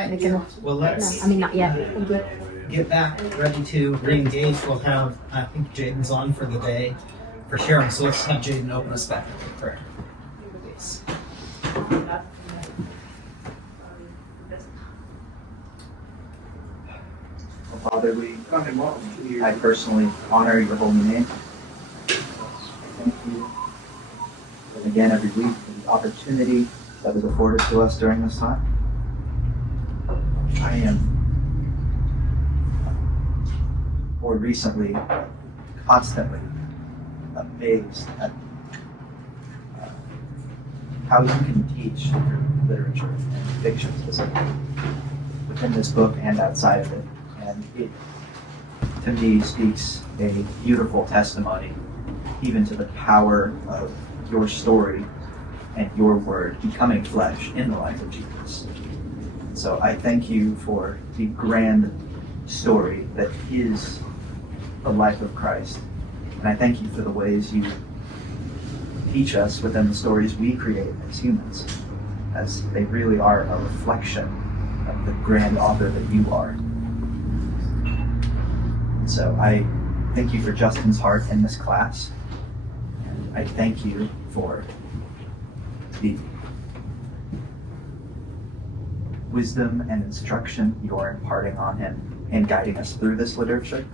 right. Making Well, let's not yet. Thank you. get back ready to re-engage. We'll have, I think Jaden's on for the day for sharing. So let's have Jaden open us back up in prayer. Please. Father, I personally honor your holy name. Thank you. And again, every week, for the opportunity that was afforded to us during this time. I am more recently constantly amazed at how you can teach through literature and fiction specifically within this book and outside of it. And it, to me, speaks a beautiful testimony even to the power of your story and your word becoming flesh in the life of Jesus. So I thank you for the grand story that is the life of Christ. And I thank you for the ways you teach us within the stories we create as humans, as they really are a reflection of the grand author that you are. And so I thank you for Justin's heart in this class. And I thank you for the wisdom and instruction you are imparting on him and guiding us through this literature.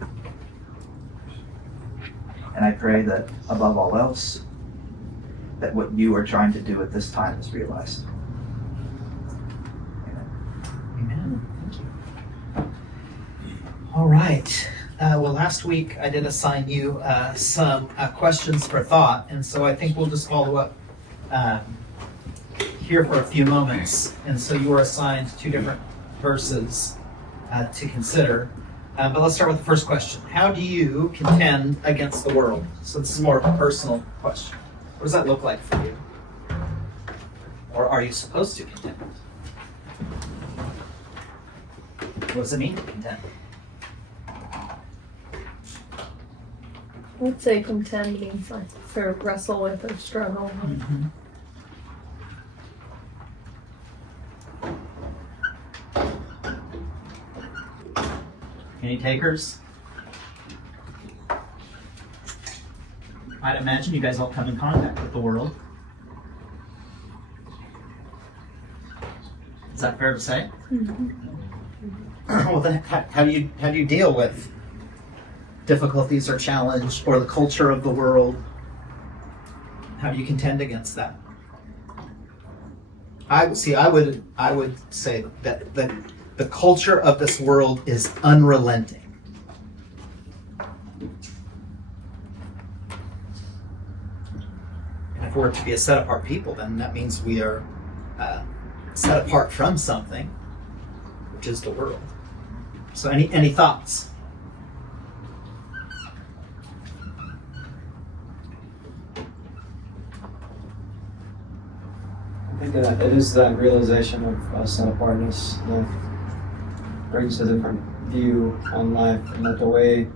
And I pray that above all else, that what you are trying to do at this time is realized. Amen. Thank you. All right. Well, last week I did assign you some questions for thought, and so I think we'll just follow up here for a few moments. And so you were assigned two different verses to consider. But let's start with the first question. How do you contend against the world? So this is more of a personal question. What does that look like for you? Or are you supposed to contend? What does it mean to contend? I would say contend means like to wrestle with or struggle. Mm-hmm. Any takers? I'd imagine you guys all come in contact with the world. Is that fair to say? Mm-hmm. Well, then how do you deal with difficulties or challenge or the culture of the world? How do you contend against that? I would say that the culture of this world is unrelenting. And if we're to be a set apart people, then that means we are set apart from something, which is the world. So any thoughts? I think that it is that realization of set apartness that brings a different view on life, and that the way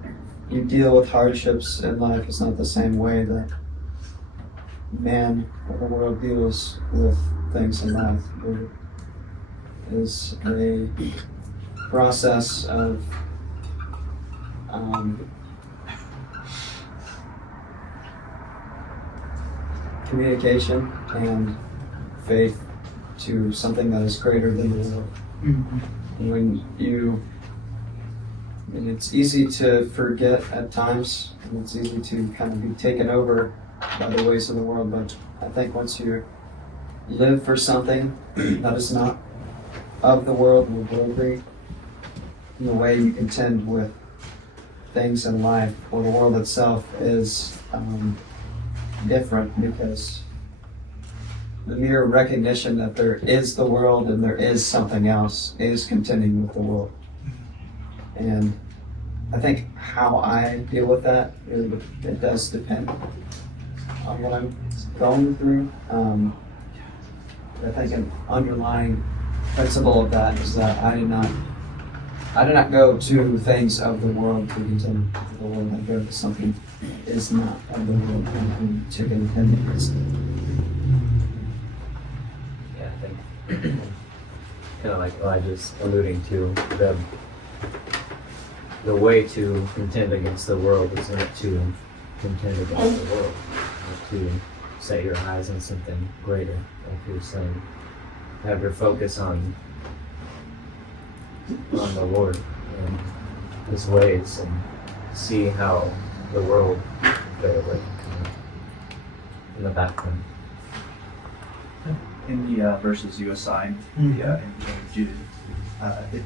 you deal with hardships in life is not the same way that man or the world deals with things in life. There is a process of communication and faith to something that is greater than the world. Mm-hmm. And it's easy to forget at times, and it's easy to kind of be taken over by the ways of the world, but I think once you live for something that is not of the world and worldly, in the way you contend with things in life, or the world itself is different, because the mere recognition that there is the world and there is something else is contending with the world. And I think how I deal with that, it does depend on what I'm going through. I think an underlying principle of that is that I did not go to things of the world to contend with the world. I go to something that is not of the world and to contend against it. Yeah, I think kind of like Elijah's alluding to, the way to contend against the world is not to contend against the world, but to set your eyes on something greater, like he was saying. Have your focus on the Lord and His ways, and see how the world fade away in the background. In the verses you assigned, in Jude,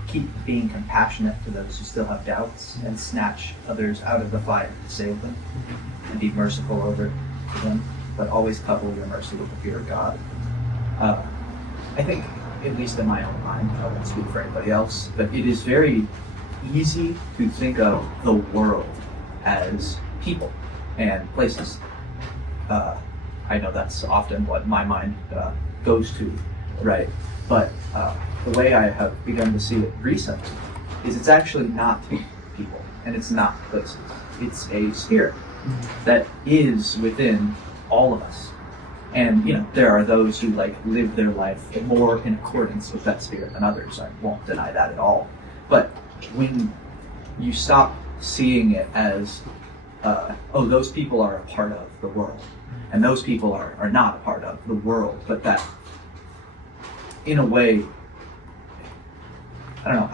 keep being compassionate to those who still have doubts, and snatch others out of the fire to save them, and be merciful over to them, but always couple your mercy with the fear of God. I think, at least in my own mind, I won't speak for anybody else, but it is very easy to think of the world as people and places. I know that's often what my mind goes to, right? But the way I have begun to see it recently is it's actually not people and it's not places. It's a spirit that is within all of us. And, there are those who live their life more in accordance with that spirit than others. I won't deny that at all. But when you stop seeing it as, those people are a part of the world, and those people are not a part of the world, but that, in a way, I don't know,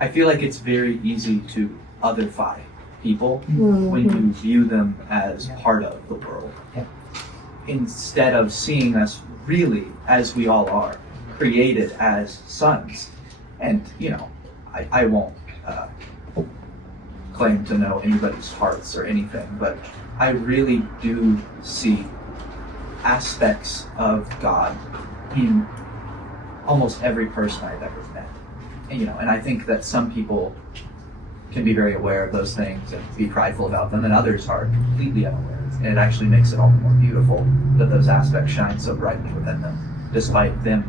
I feel like it's very easy to otherify people when you view them as part of the world. Yeah. Instead of seeing us really as we all are, created as sons. And, I won't claim to know anybody's hearts or anything, but I really do see aspects of God in almost every person I've ever met. And I think that some people can be very aware of those things and be prideful about them, and others are completely unaware. And it actually makes it all the more beautiful that those aspects shine so brightly within them, despite them,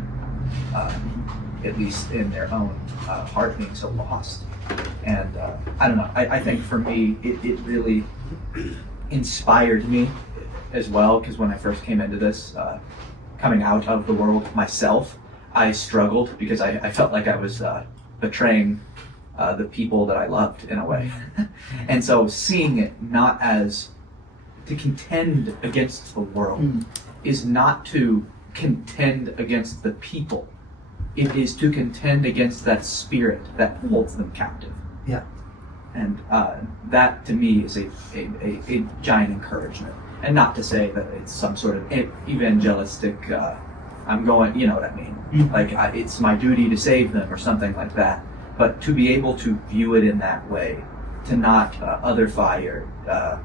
at least in their own heart, being so lost. And I don't know, I think for me, it really inspired me as well, because when I first came into this, coming out of the world myself, I struggled because I felt like I was betraying the people that I loved in a way. And so seeing it not as to contend against the world is not to contend against the people. It is to contend against that spirit that holds them captive. Yeah. And that to me is a giant encouragement. And not to say that it's some sort of evangelistic, I'm going, you know what I mean? Like it's my duty to save them or something like that. But to be able to view it in that way, to not otherify or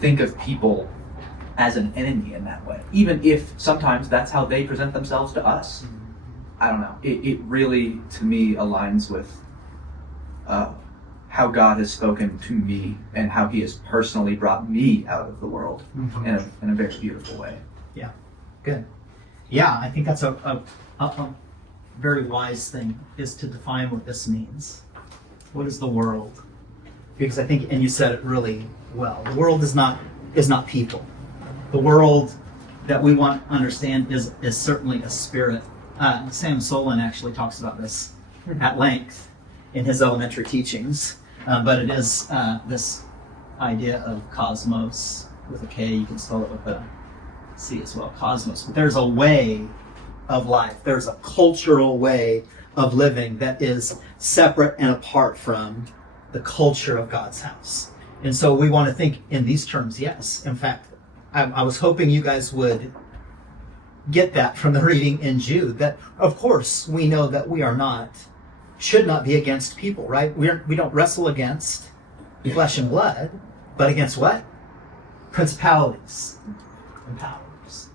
think of people as an enemy in that way, even if sometimes that's how they present themselves to us. I don't know. It really, to me, aligns with how God has spoken to me and how He has personally brought me out of the world in a very beautiful way. Yeah, good. Yeah, I think that's a very wise thing, is to define what this means. What is the world? Because I think, and you said it really well, the world is not people. The world that we want to understand is certainly a spirit. Sam Solon actually talks about this at length in his elementary teachings, but it is this idea of cosmos with a K. You can spell it with a C as well, cosmos. But there's a way of life. There's a cultural way of living that is separate and apart from the culture of God's house. And so we want to think in these terms, yes. In fact, I was hoping you guys would get that from the reading in Jude, that of course we know that we should not be against people, right? We don't wrestle against flesh and blood, but against what? Principalities and powers.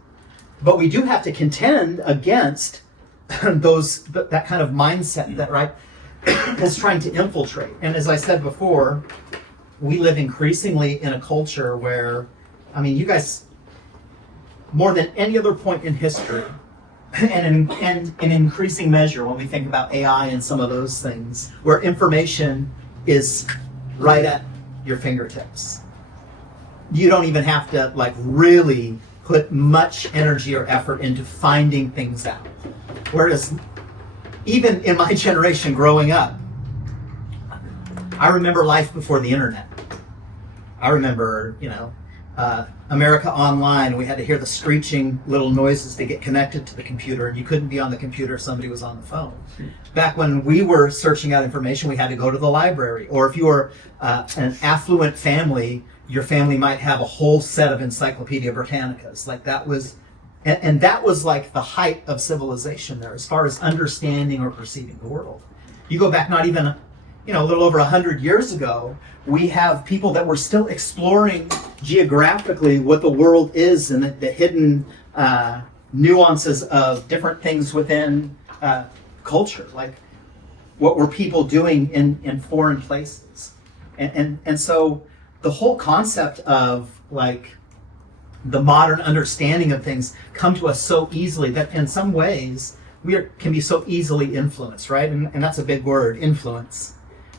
But we do have to contend against that kind of mindset that, right, is trying to infiltrate. And as I said before, we live increasingly in a culture where, you guys, more than any other point in history, and in increasing measure when we think about AI and some of those things, where information is right at your fingertips. You don't even have to really put much energy or effort into finding things out. Whereas even in my generation growing up, I remember life before the internet. I remember, America Online. We had to hear the screeching little noises to get connected to the computer, and you couldn't be on the computer if somebody was on the phone. Back when we were searching out information, we had to go to the library. Or if you were an affluent family, your family might have a whole set of Encyclopedia Britannicas. Like that was, and that was like the height of civilization there, as far as understanding or perceiving the world. You go back not even, a little over 100 years ago, we have people that were still exploring geographically what the world is and the hidden nuances of different things within culture, like what were people doing in foreign places. And so the whole concept of like the modern understanding of things come to us so easily that in some ways can be so easily influenced, right? And that's a big word, influence.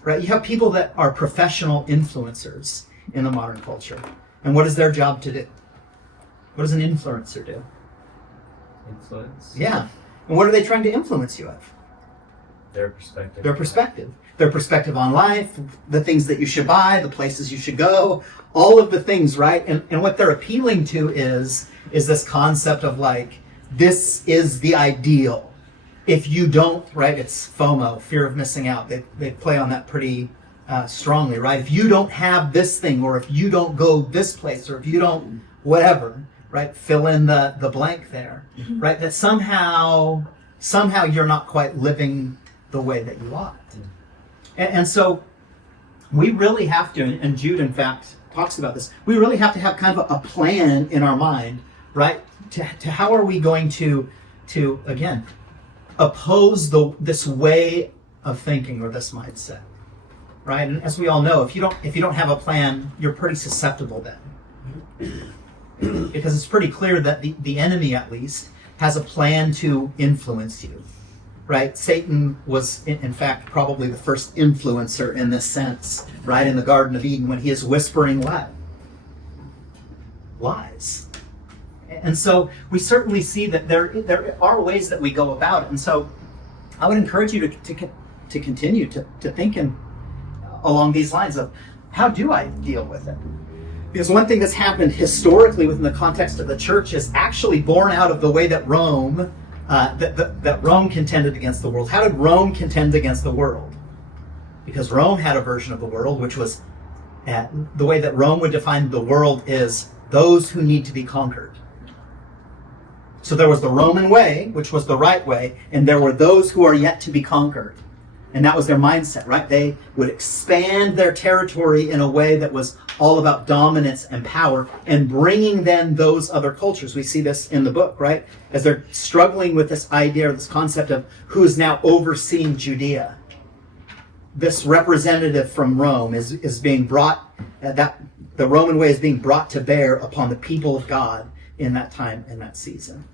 Right? You have people that are professional influencers in the modern culture. And what is their job to do? What does an influencer do? Influence. Yeah. And what are they trying to influence you of? Their perspective. Their perspective. Their perspective on life, the things that you should buy, the places you should go, all of the things, right? And what they're appealing to is this concept of like, this is the ideal. If you don't, right, it's FOMO, fear of missing out. They play on that pretty strongly, right? If you don't have this thing, or if you don't go this place, or if you don't whatever, right, fill in the blank there, right? That somehow you're not quite living the way that you ought. And so we really have to, and Jude in fact talks about this, we really have to have kind of a plan in our mind, right? To how are we going to again, oppose this way of thinking or this mindset, right? And as we all know, if you don't have a plan, you're pretty susceptible then, because it's pretty clear that the enemy at least has a plan to influence you, right? Satan was in fact probably the first influencer in this sense, right? In the Garden of Eden when he is whispering what? Lies. And so we certainly see that there are ways that we go about it. And so I would encourage you to continue to think along these lines of, how do I deal with it? Because one thing that's happened historically within the context of the church is actually born out of the way that Rome that Rome contended against the world. How did Rome contend against the world? Because Rome had a version of the world, which was the way that Rome would define the world is those who need to be conquered. So there was the Roman way, which was the right way, and there were those who are yet to be conquered. And that was their mindset, right? They would expand their territory in a way that was all about dominance and power and bringing then those other cultures. We see this in the book, right? As they're struggling with this idea or this concept of who is now overseeing Judea. This representative from Rome is being brought, the Roman way is being brought to bear upon the people of God in that time, in that season.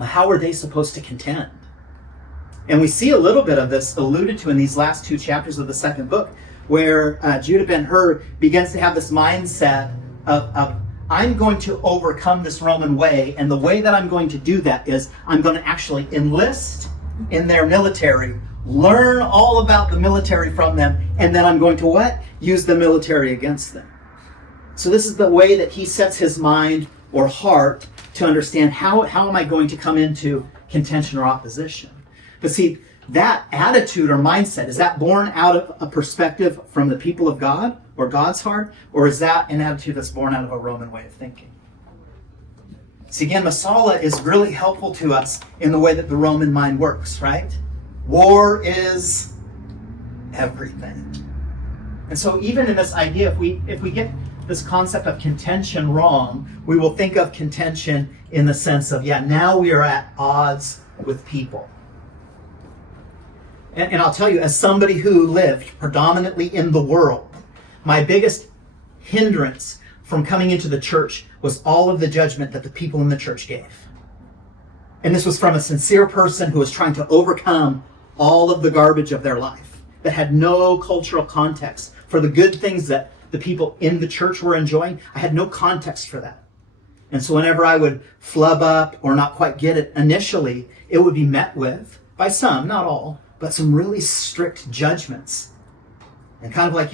How are they supposed to contend? And we see a little bit of this alluded to in these last two chapters of the second book, where Judah Ben-Hur begins to have this mindset of I'm going to overcome this Roman way, and the way that I'm going to do that is I'm going to actually enlist in their military, learn all about the military from them, and then I'm going to what? Use the military against them. So this is the way that he sets his mind or heart to understand how am I going to come into contention or opposition. But see, that attitude or mindset, is that born out of a perspective from the people of God or God's heart? Or is that an attitude that's born out of a Roman way of thinking? See, again, Masala is really helpful to us in the way that the Roman mind works, right? War is everything. And so even in this idea, if we get this concept of contention wrong, we will think of contention in the sense of, now we are at odds with people. And I'll tell you, as somebody who lived predominantly in the world, my biggest hindrance from coming into the church was all of the judgment that the people in the church gave. And this was from a sincere person who was trying to overcome all of the garbage of their life that had no cultural context for the good things that the people in the church were enjoying. I had no context for that. And so whenever I would flub up or not quite get it initially, it would be met with, by some, not all, but some really strict judgments. And kind of like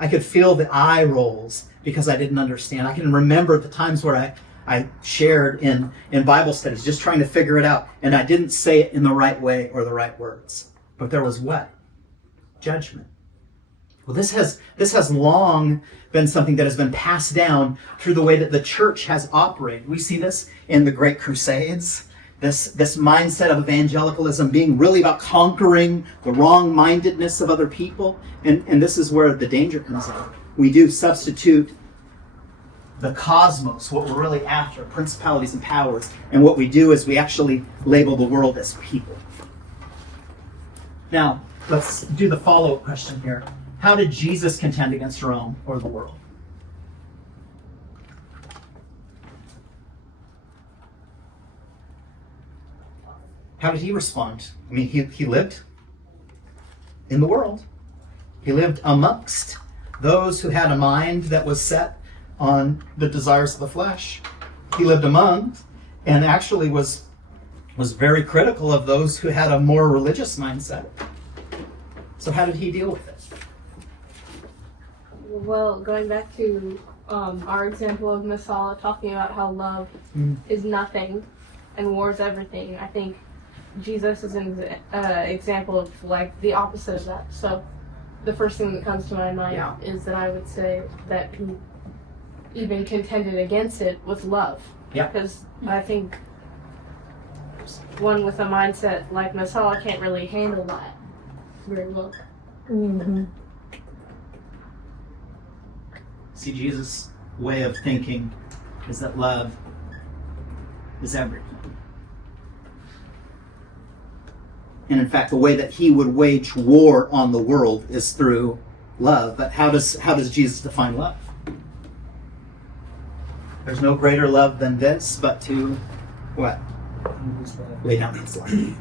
I could feel the eye rolls because I didn't understand. I can remember the times where I shared in Bible studies, just trying to figure it out, and I didn't say it in the right way or the right words. But there was what? Judgment. Well, this has long been something that has been passed down through the way that the church has operated. We see this in the Great Crusades, this mindset of evangelicalism being really about conquering the wrong-mindedness of other people. And this is where the danger comes in. We do substitute the cosmos, what we're really after, principalities and powers, and what we do is we actually label the world as people. Now, let's do the follow-up question here. How did Jesus contend against Rome or the world? How did he respond? I mean, he lived in the world. He lived amongst those who had a mind that was set on the desires of the flesh. He lived among and actually was very critical of those who had a more religious mindset. So how did he deal with it? Well, going back to our example of Masala talking about how love is nothing and war is everything, I think Jesus is an example of like the opposite of that. So the first thing that comes to my mind is that I would say that he even contended against it with love. Yeah. Because I think one with a mindset like Masala can't really handle that very well. Mm-hmm. See, Jesus' way of thinking is that love is everything. And in fact, the way that he would wage war on the world is through love. But how does Jesus define love? There's no greater love than this, but to what? Lay down his life.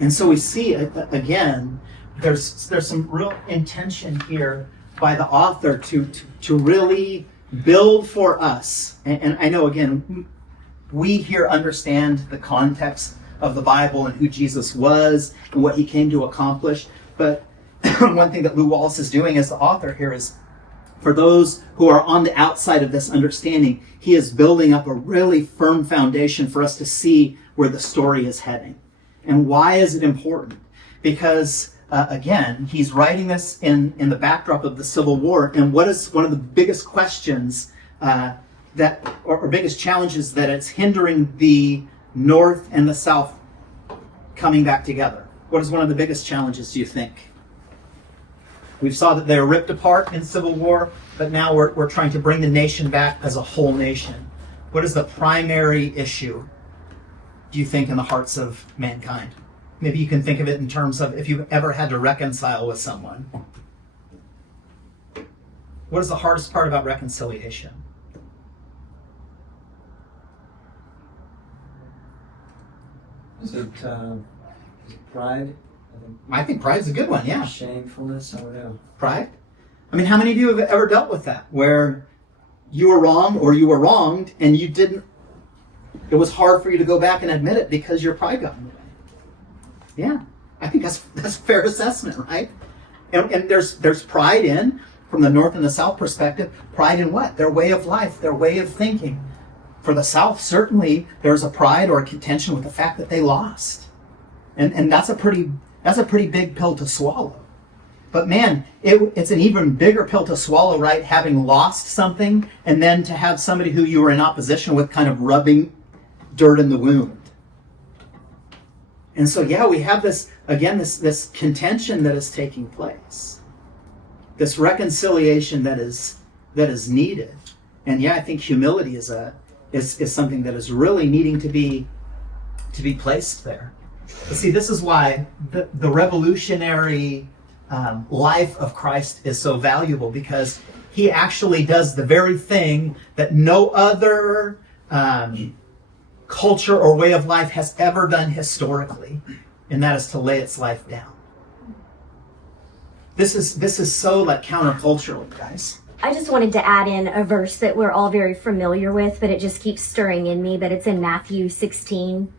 And so we see again, there's some real intention here by the author to really build for us. And I know again, we here understand the context of the Bible and who Jesus was and what he came to accomplish. But one thing that Lou Wallace is doing as the author here is, for those who are on the outside of this understanding, he is building up a really firm foundation for us to see where the story is heading. And why is it important? Because, again, he's writing this in the backdrop of the Civil War. And what is one of the biggest questions or biggest challenges that it's hindering the North and the South coming back together? What is one of the biggest challenges, do you think? We saw that they were ripped apart in Civil War, but now we're trying to bring the nation back as a whole nation. What is the primary issue, do you think, in the hearts of mankind? Maybe you can think of it in terms of if you've ever had to reconcile with someone. What is the hardest part about reconciliation? Is it pride? I think pride's a good one, yeah. Shamefulness? I don't know. Pride? I mean, how many of you have ever dealt with that, where you were wrong or you were wronged and you didn't, it was hard for you to go back and admit it because your pride got in the way? Yeah, I think that's a fair assessment, right? And there's pride in, from the North and the South perspective, pride in what? Their way of life, their way of thinking. For the South, certainly, there's a pride or a contention with the fact that they lost. And that's a pretty big pill to swallow. But man, it's an even bigger pill to swallow, right? Having lost something and then to have somebody who you were in opposition with kind of rubbing dirt in the wound. And so, yeah, we have this contention that is taking place. This reconciliation that is needed. And yeah, I think humility is something that is really needing to be placed there. But see, this is why the revolutionary life of Christ is so valuable, because he actually does the very thing that no other culture or way of life has ever done historically, and that is to lay its life down. This is so like countercultural, guys. I just wanted to add in a verse that we're all very familiar with, but it just keeps stirring in me. But it's in Matthew 16:24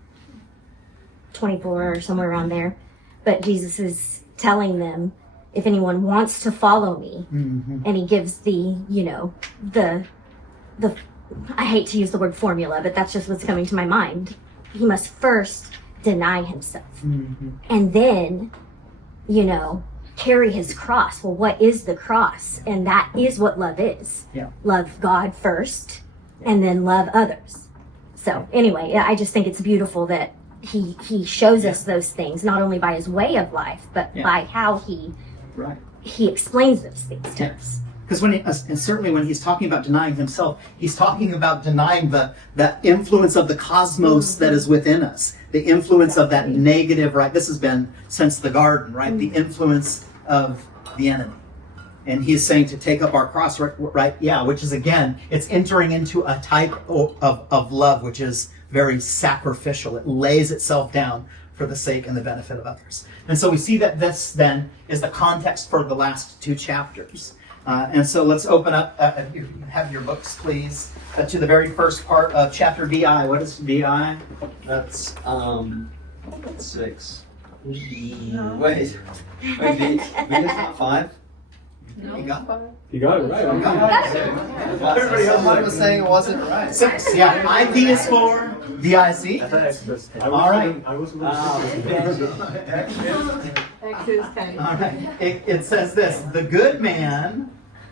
or somewhere around there. But Jesus is telling them, if anyone wants to follow me, and he gives the I hate to use the word formula, but that's just what's coming to my mind. He must first deny himself, and then, carry his cross. Well, what is the cross? And that is what love is. Yeah. Love God first, and then love others. So anyway, I just think it's beautiful that he shows us those things, not only by his way of life, but by how he explains those things to us. Because and certainly when he's talking about denying himself, he's talking about denying the influence of the cosmos that is within us, the influence of that negative, right? This has been since the garden, right? The influence of the enemy. And he's saying to take up our cross, right? Yeah, which is, again, it's entering into a type of love, which is very sacrificial. It lays itself down for the sake and the benefit of others. And so we see that this then is the context for the last two chapters. And so let's open up, if you have your books, please, to the very first part of chapter DI. What is DI? That's 6. No. Wait, B is not 5? No. You got You got it right. Everybody else was saying it wasn't right. 6. Yeah, ID is for DIC. All right. I was X is 10. All right. It says this: the good man,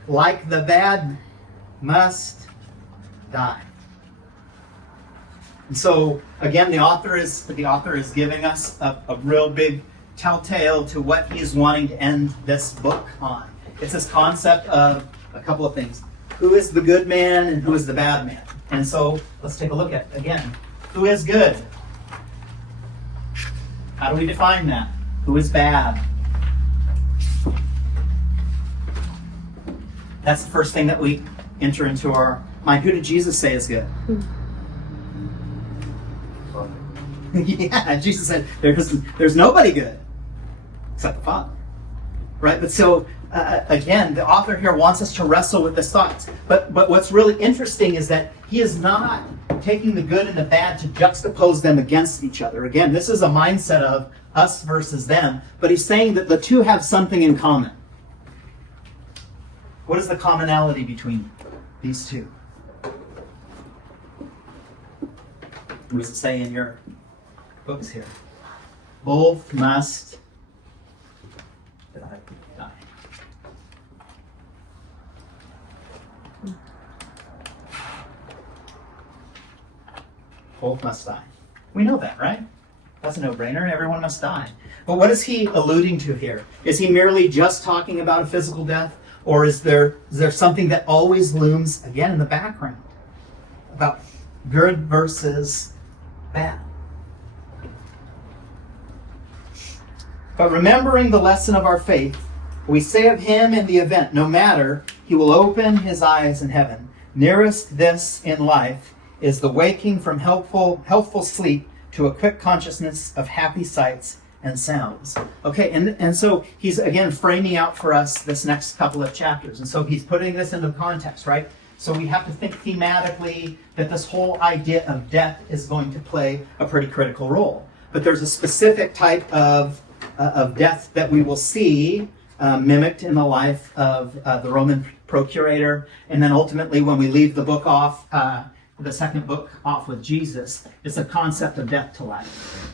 like the bad, must die. And so again, the author is giving us a real big telltale to what he's wanting to end this book on. It's this concept of a couple of things: who is the good man and who is the bad man. And so let's take a look at again. Who is good? How do we define that? Who is bad? That's the first thing that we enter into our mind. Who did Jesus say is good? Yeah, Jesus said there's nobody good except the Father. Right? But so, again, the author here wants us to wrestle with this thought. But what's really interesting is that he is not taking the good and the bad to juxtapose them against each other. Again, this is a mindset of us versus them. But he's saying that the two have something in common. What is the commonality between these two? What does it say in your books here? Both must die. Both must die. We know that, right? That's a no-brainer. Everyone must die. But what is he alluding to here? Is he merely just talking about a physical death? Or is there something that always looms, again, in the background about good versus bad? But remembering the lesson of our faith, we say of him in the event, no matter, he will open his eyes in heaven. Nearest this in life is the waking from healthful sleep to a quick consciousness of happy sights and sounds. Okay, and so he's again framing out for us this next couple of chapters. And so he's putting this into context, right? So we have to think thematically that this whole idea of death is going to play a pretty critical role. But there's a specific type of death that we will see mimicked in the life of the Roman procurator. And then ultimately when we leave the book off, the second book off with Jesus, it's a concept of death to life.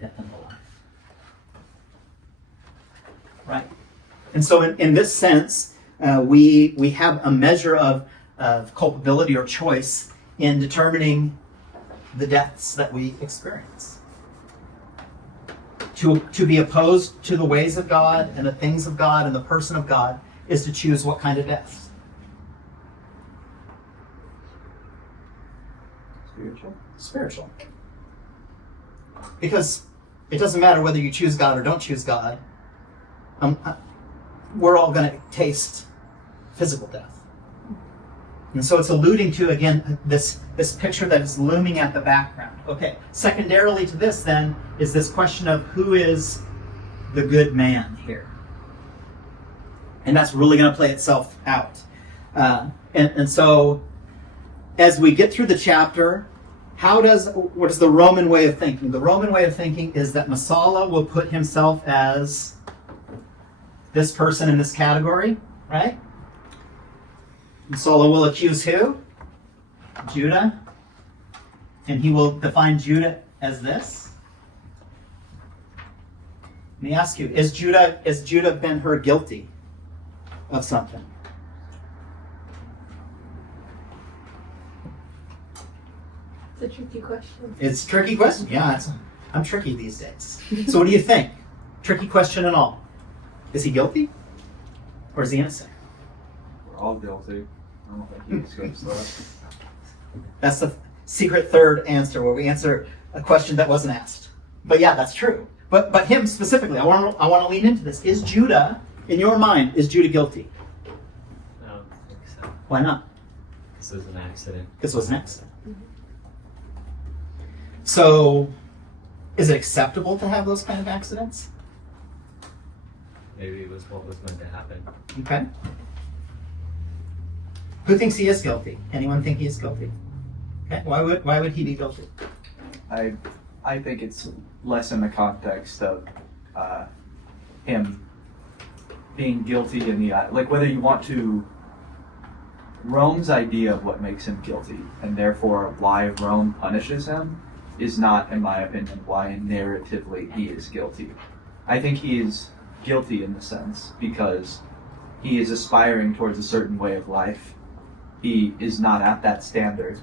Death and life. Right? And so in this sense, we have a measure of culpability or choice in determining the deaths that we experience. To be opposed to the ways of God and the things of God and the person of God is to choose what kind of death. Spiritual. Because it doesn't matter whether you choose God or don't choose God. We're all going to taste physical death. And so it's alluding to, again, this picture that is looming at the background. Okay, secondarily to this then is this question of who is the good man here. And that's really going to play itself out. And so, as we get through the chapter, what is the Roman way of thinking? The Roman way of thinking is that Messala will put himself as this person in this category, right? Messala will accuse who? Judah. And he will define Judah as this. Let me ask you, is Judah Ben-Hur guilty of something? It's a tricky question. It's a tricky question. Yeah, I'm tricky these days. So what do you think? Tricky question and all. Is he guilty? Or is he innocent? We're all guilty. I don't think he's going to stop. That's the secret third answer, where we answer a question that wasn't asked. But yeah, that's true. But him specifically, I want to lean into this. Is Judah, in your mind, is Judah guilty? I don't think so. Why not? This was an accident. This was an accident. So, is it acceptable to have those kind of accidents? Maybe it was what was meant to happen. Okay. Who thinks he is guilty? Anyone think he is guilty? Okay. Why would he be guilty? I think it's less in the context of him being guilty in the like whether you want to Rome's idea of what makes him guilty and therefore why Rome punishes him is not, in my opinion, why narratively he is guilty. I think he is guilty in the sense because he is aspiring towards a certain way of life. He is not at that standard,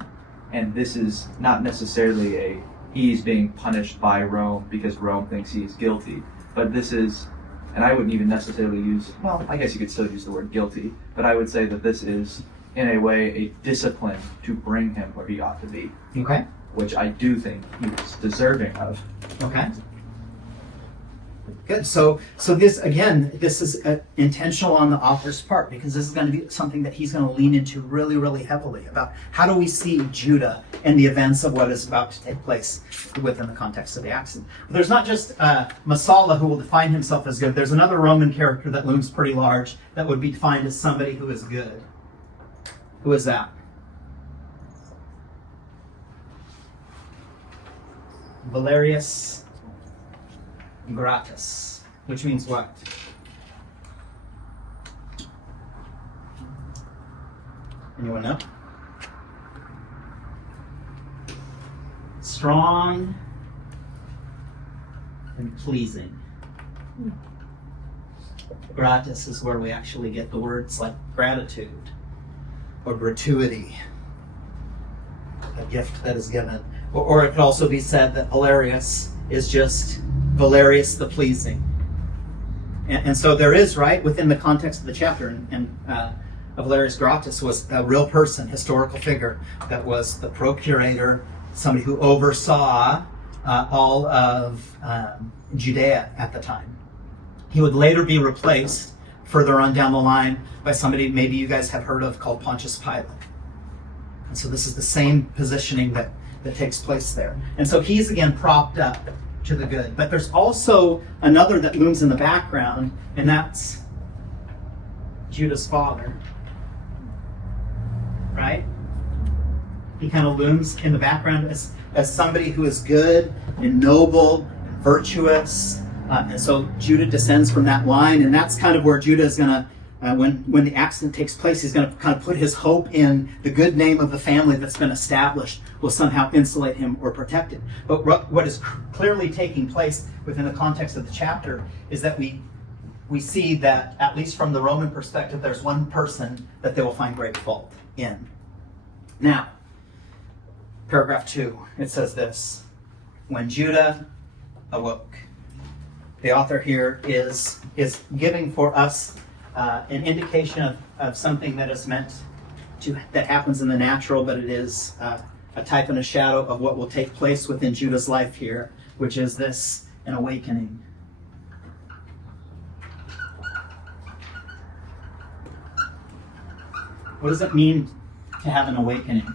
and this is not necessarily he's being punished by Rome because Rome thinks he is guilty, but this is, and I wouldn't even necessarily use, well, I guess you could still use the word guilty, but I would say that this is, in a way, a discipline to bring him where he ought to be. Okay. Which I do think he's deserving of. Okay. Good. So this is intentional on the author's part, because this is going to be something that he's going to lean into really, really heavily about how do we see Judah and the events of what is about to take place within the context of the accident. But there's not just Messala who will define himself as good. There's another Roman character that looms pretty large that would be defined as somebody who is good. Who is that? Valerius Gratus, which means what? Anyone know? Strong and pleasing. Gratis is where we actually get the words like gratitude or gratuity, a gift that is given. Or it could also be said that Valerius is just Valerius the pleasing. And so there is, right, within the context of the chapter, and Valerius Gratus was a real person, historical figure, that was the procurator, somebody who oversaw all of Judea at the time. He would later be replaced further on down the line by somebody maybe you guys have heard of called Pontius Pilate. And so this is the same positioning that takes place there. And so he's again propped up to the good. But there's also another that looms in the background, and that's Judah's father. Right? He kind of looms in the background as somebody who is good and noble and virtuous. And so Judah descends from that line, and that's kind of where Judah is going to, when the accident takes place, he's going to kind of put his hope in the good name of the family that's been established will somehow insulate him or protect it. But what is clearly taking place within the context of the chapter is that we see that, at least from the Roman perspective, there's one person that they will find great fault in. Now, paragraph 2, it says this: when Judah awoke. The author here is giving for us an indication of something that is meant that happens in the natural, but it is a type and a shadow of what will take place within Judah's life here, which is an awakening. What does it mean to have an awakening?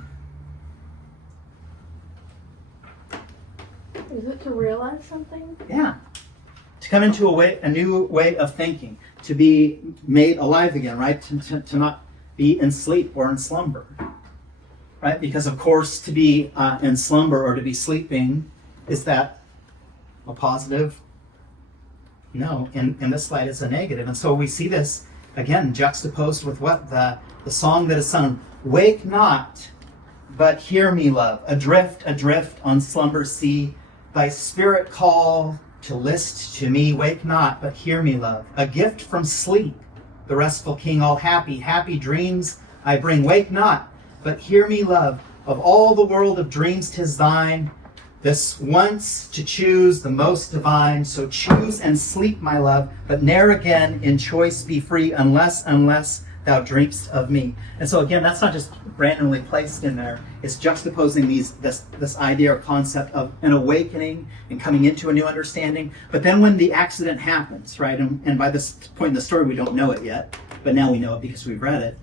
Is it to realize something? Yeah. to come into a new way of thinking, to be made alive again, right? To not be in sleep or in slumber, right? Because of course, to be in slumber or to be sleeping, is that a positive? No, in this light it's a negative. And so we see this again juxtaposed with what? The song that is sung, wake not, but hear me, love, adrift on slumber sea, thy spirit call to list to me, wake not, but hear me, love, a gift from sleep, the restful king, all happy dreams I bring, wake not, but hear me, love, of all the world of dreams 'tis thine, this once to choose the most divine, so choose and sleep, my love, but ne'er again in choice be free, unless thou dreamst of me. And so again, that's not just randomly placed in there. It's juxtaposing this idea or concept of an awakening and coming into a new understanding. But then when the accident happens, right, and by this point in the story we don't know it yet, but now we know it because we've read it,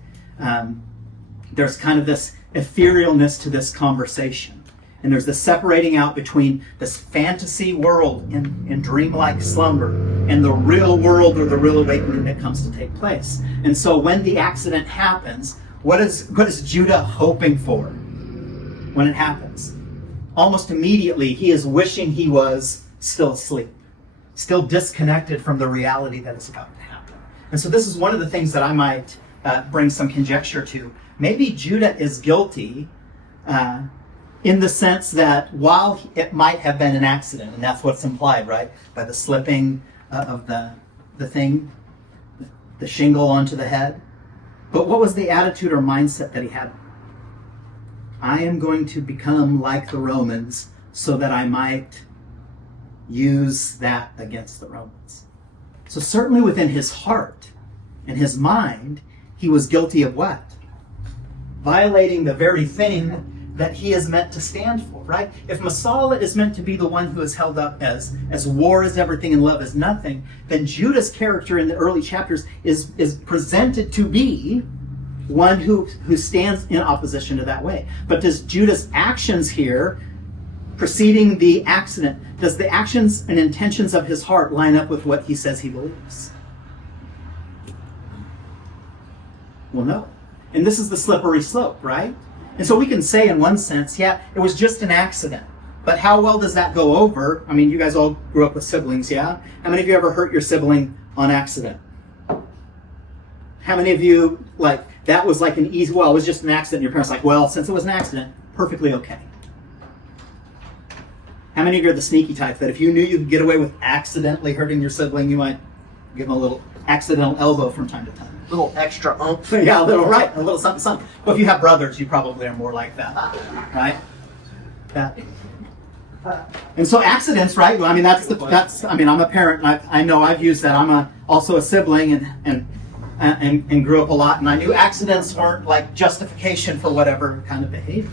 there's kind of this etherealness to this conversation. And there's the separating out between this fantasy world in dreamlike slumber and the real world or the real awakening that comes to take place. And so when the accident happens, what is Judah hoping for when it happens? Almost immediately, he is wishing he was still asleep, still disconnected from the reality that is about to happen. And so this is one of the things that I might bring some conjecture to. Maybe Judah is guilty in the sense that while it might have been an accident, and that's what's implied, right, by the slipping of the thing, the shingle onto the head, but what was the attitude or mindset that he had? I am going to become like the Romans so that I might use that against the Romans. So certainly within his heart and his mind, he was guilty of what? Violating the very thing that he is meant to stand for, right? If Messiah is meant to be the one who is held up as war is everything and love is nothing, then Judah's character in the early chapters is presented to be one who stands in opposition to that way. But does Judah's actions here, preceding the accident, does the actions and intentions of his heart line up with what he says he believes? Well, no. And this is the slippery slope, right? And so we can say in one sense, yeah, it was just an accident. But how well does that go over? I mean, you guys all grew up with siblings, yeah? How many of you ever hurt your sibling on accident? How many of you, like, that was like an easy, well, it was just an accident, and your parents like, well, since it was an accident, perfectly okay. How many of you are the sneaky type that if you knew you could get away with accidentally hurting your sibling, you might give them a little accidental elbow from time to time? A little extra oomph. Yeah, a little, right, a little something, something. Well, if you have brothers, you probably are more like that, right? That. And so accidents, right? Well, I mean, I'm a parent, and I know I've used that. I'm also a sibling and grew up a lot, and I knew accidents weren't like justification for whatever kind of behavior.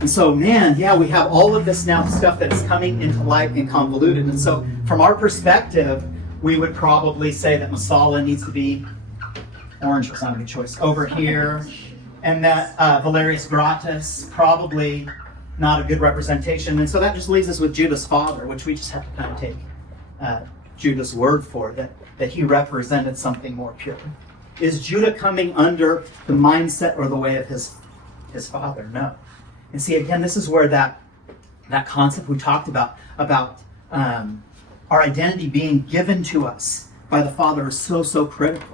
And so, man, yeah, we have all of this now stuff that is coming into light and convoluted. And so, from our perspective, we would probably say that Masala needs to be orange was not a good choice over here, and that Valerius Gratus probably not a good representation. And so that just leaves us with Judah's father, which we just have to kind of take Judah's word for, that he represented something more pure. Is Judah coming under the mindset or the way of his father? No. And see, again, this is where that concept we talked about our identity being given to us by the Father is so critical.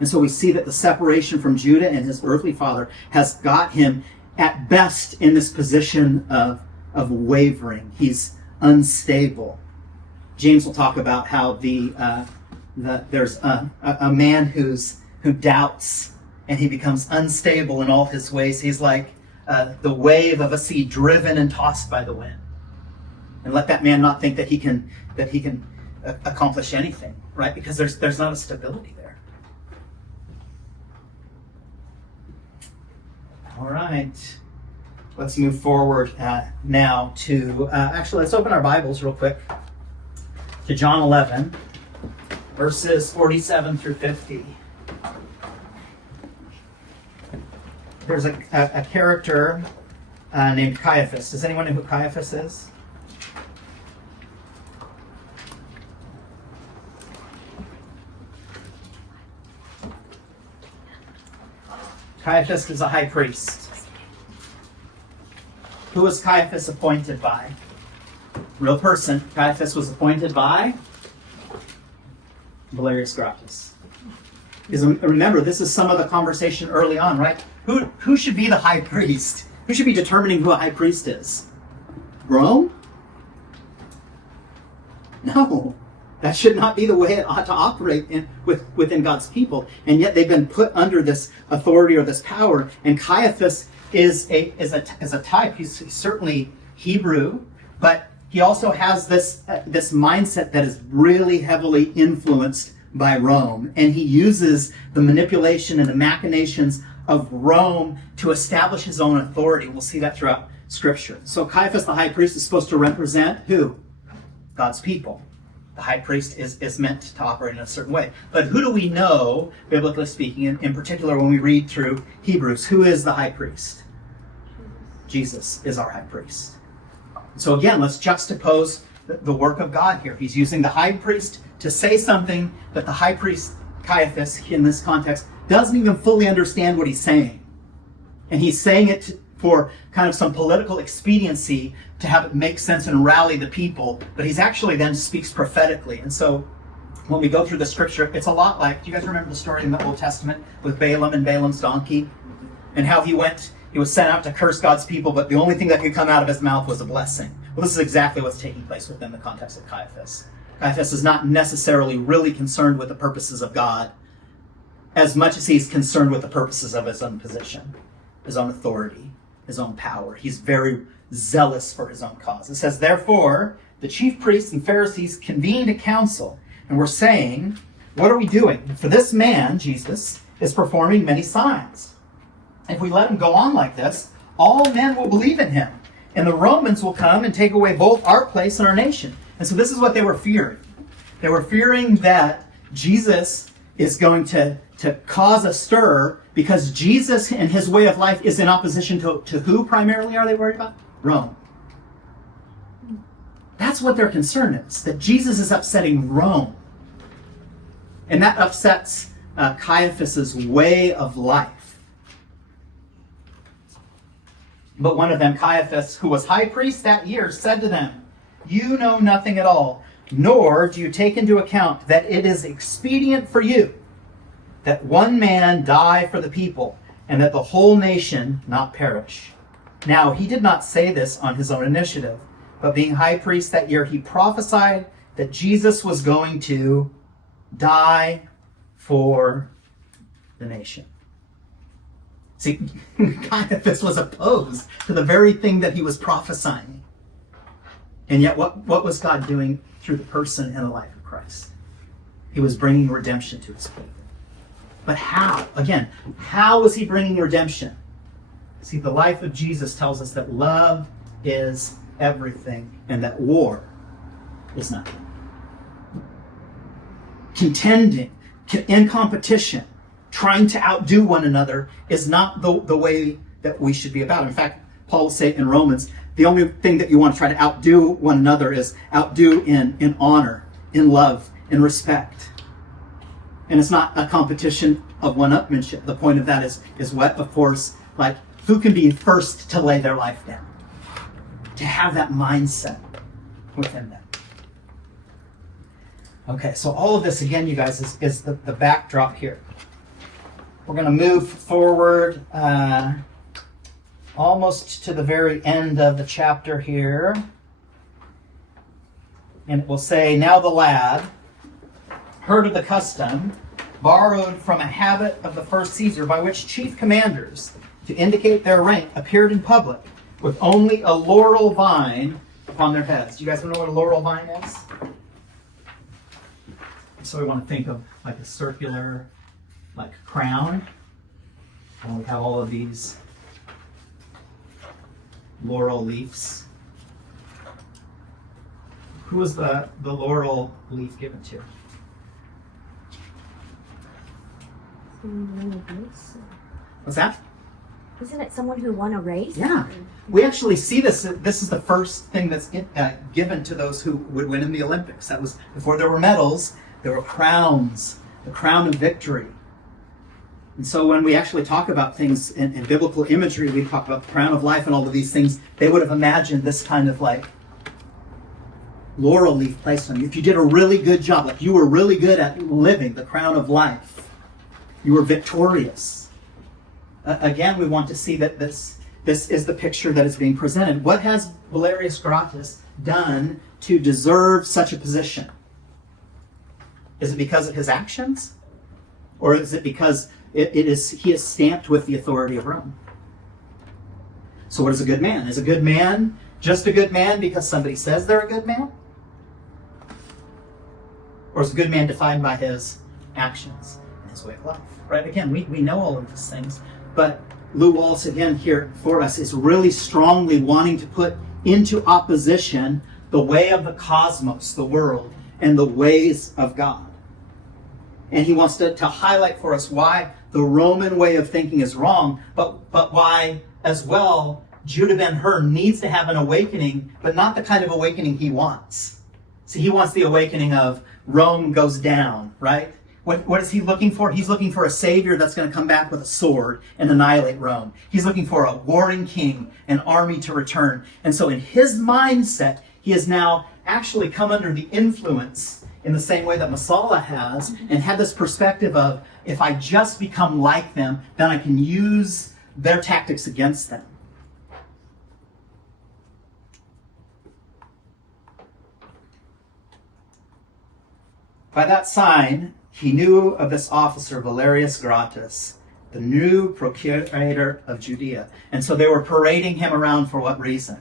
And so we see that the separation from Judah and his earthly father has got him at best in this position of wavering. He's unstable. James will talk about how there's a man who doubts and he becomes unstable in all his ways. He's like the wave of a sea driven and tossed by the wind. And let that man not think that he can accomplish anything, right? Because there's not a stability there. All right, let's move forward now to, actually, let's open our Bibles real quick to John 11, verses 47 through 50. There's a character named Caiaphas. Does anyone know who Caiaphas is? Caiaphas is a high priest. Who was Caiaphas appointed by? Real person. Caiaphas was appointed by Valerius Gratus. Because remember, this is some of the conversation early on, right? Who should be the high priest? Who should be determining who a high priest is? Rome? No. That should not be the way it ought to operate within God's people. And yet they've been put under this authority or this power. And Caiaphas is a type. He's certainly Hebrew, but he also has this mindset that is really heavily influenced by Rome. And he uses the manipulation and the machinations of Rome to establish his own authority. We'll see that throughout Scripture. So Caiaphas, the high priest, is supposed to represent who? God's people. The high priest is meant to operate in a certain way. But who do we know, biblically speaking, in particular when we read through Hebrews, who is the high priest? Jesus is our high priest. So again, let's juxtapose the work of God here. He's using the high priest to say something that the high priest, Caiaphas, in this context, doesn't even fully understand what he's saying. And he's saying it for kind of some political expediency to have it make sense and rally the people, but he's actually then speaks prophetically. And so when we go through the scripture, it's a lot like, do you guys remember the story in the Old Testament with Balaam and Balaam's donkey? And how he was sent out to curse God's people, but the only thing that could come out of his mouth was a blessing. Well, this is exactly what's taking place within the context of Caiaphas. Caiaphas is not necessarily really concerned with the purposes of God as much as he's concerned with the purposes of his own position, his own authority, his own power. He's very zealous for his own cause. It says, therefore, the chief priests and Pharisees convened a council and were saying, what are we doing? For this man, Jesus, is performing many signs. If we let him go on like this, all men will believe in him, and the Romans will come and take away both our place and our nation. And so this is what they were fearing. They were fearing that Jesus is going to cause a stir because Jesus and his way of life is in opposition to who primarily are they worried about? Rome. That's what their concern is, that Jesus is upsetting Rome. And that upsets Caiaphas' way of life. But one of them, Caiaphas, who was high priest that year, said to them, you know nothing at all, nor do you take into account that it is expedient for you that one man die for the people, and that the whole nation not perish. Now, he did not say this on his own initiative, but being high priest that year, he prophesied that Jesus was going to die for the nation. See, Caiaphas was opposed to the very thing that he was prophesying. And yet, what was God doing through the person and the life of Christ? He was bringing redemption to his people. But how? Again, how was he bringing redemption? See, the life of Jesus tells us that love is everything and that war is nothing. Contending, in competition, trying to outdo one another is not the way that we should be about. In fact, Paul will say in Romans, the only thing that you want to try to outdo one another is outdo in honor, in love, in respect. And it's not a competition of one-upmanship. The point of that is what, of course, like who can be first to lay their life down? To have that mindset within them. Okay, so all of this, again, you guys, is the backdrop here. We're going to move forward almost to the very end of the chapter here. And it will say, now the lad heard of the custom borrowed from a habit of the first Caesar by which chief commanders, to indicate their rank, appeared in public with only a laurel vine upon their heads. Do you guys know what a laurel vine is? So we want to think of like a circular, like crown. And we have all of these laurel leaves. Who was the laurel leaf given to? What's that? Isn't it someone who won a race? Yeah. We actually see this. This is the first thing that's given to those who would win in the Olympics. That was before there were medals. There were crowns, the crown of victory. And so when we actually talk about things in biblical imagery, we talk about the crown of life and all of these things, they would have imagined this kind of like laurel leaf placed on you. If you did a really good job, like you were really good at living the crown of life, you were victorious. Again, we want to see that this is the picture that is being presented. What has Valerius Gratus done to deserve such a position? Is it because of his actions? Or is it because he is stamped with the authority of Rome? So what is a good man? Is a good man just a good man because somebody says they're a good man? Or is a good man defined by his actions and his way of life? Right? Again, we know all of these things, but Lou Walsh, again, here for us, is really strongly wanting to put into opposition the way of the cosmos, the world, and the ways of God. And he wants to highlight for us why the Roman way of thinking is wrong, but why, as well, Judah Ben-Hur needs to have an awakening, but not the kind of awakening he wants. See, he wants the awakening of Rome goes down, right? What is he looking for? He's looking for a savior that's going to come back with a sword and annihilate Rome. He's looking for a warring king, an army to return. And so in his mindset, he has now actually come under the influence in the same way that Masala has, and had this perspective of, if I just become like them, then I can use their tactics against them. By that sign, he knew of this officer, Valerius Gratus, the new procurator of Judea. And so they were parading him around for what reason?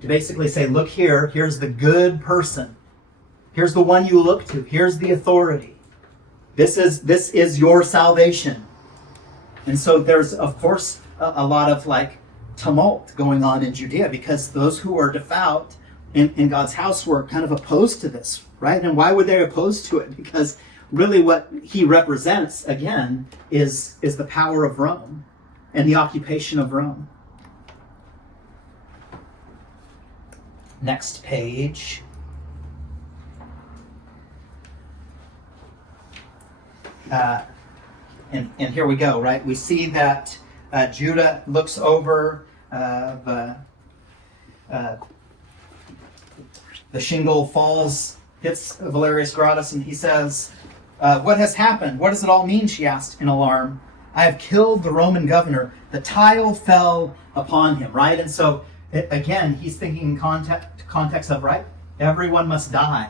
To basically say, look here, here's the good person. Here's the one you look to. Here's the authority. This is your salvation. And so there's, of course, a lot of like tumult going on in Judea, because those who are devout in God's house were kind of opposed to this, right? And why were they opposed to it? Because really what he represents, again, is the power of Rome and the occupation of Rome. Next page. And here we go, right? We see that Judah looks over the shingle, falls, hits Valerius Gratus, and he says, what has happened? What does it all mean? She asked in alarm. I have killed the Roman governor. The tile fell upon him, right? And so, again, he's thinking in context of, right, everyone must die.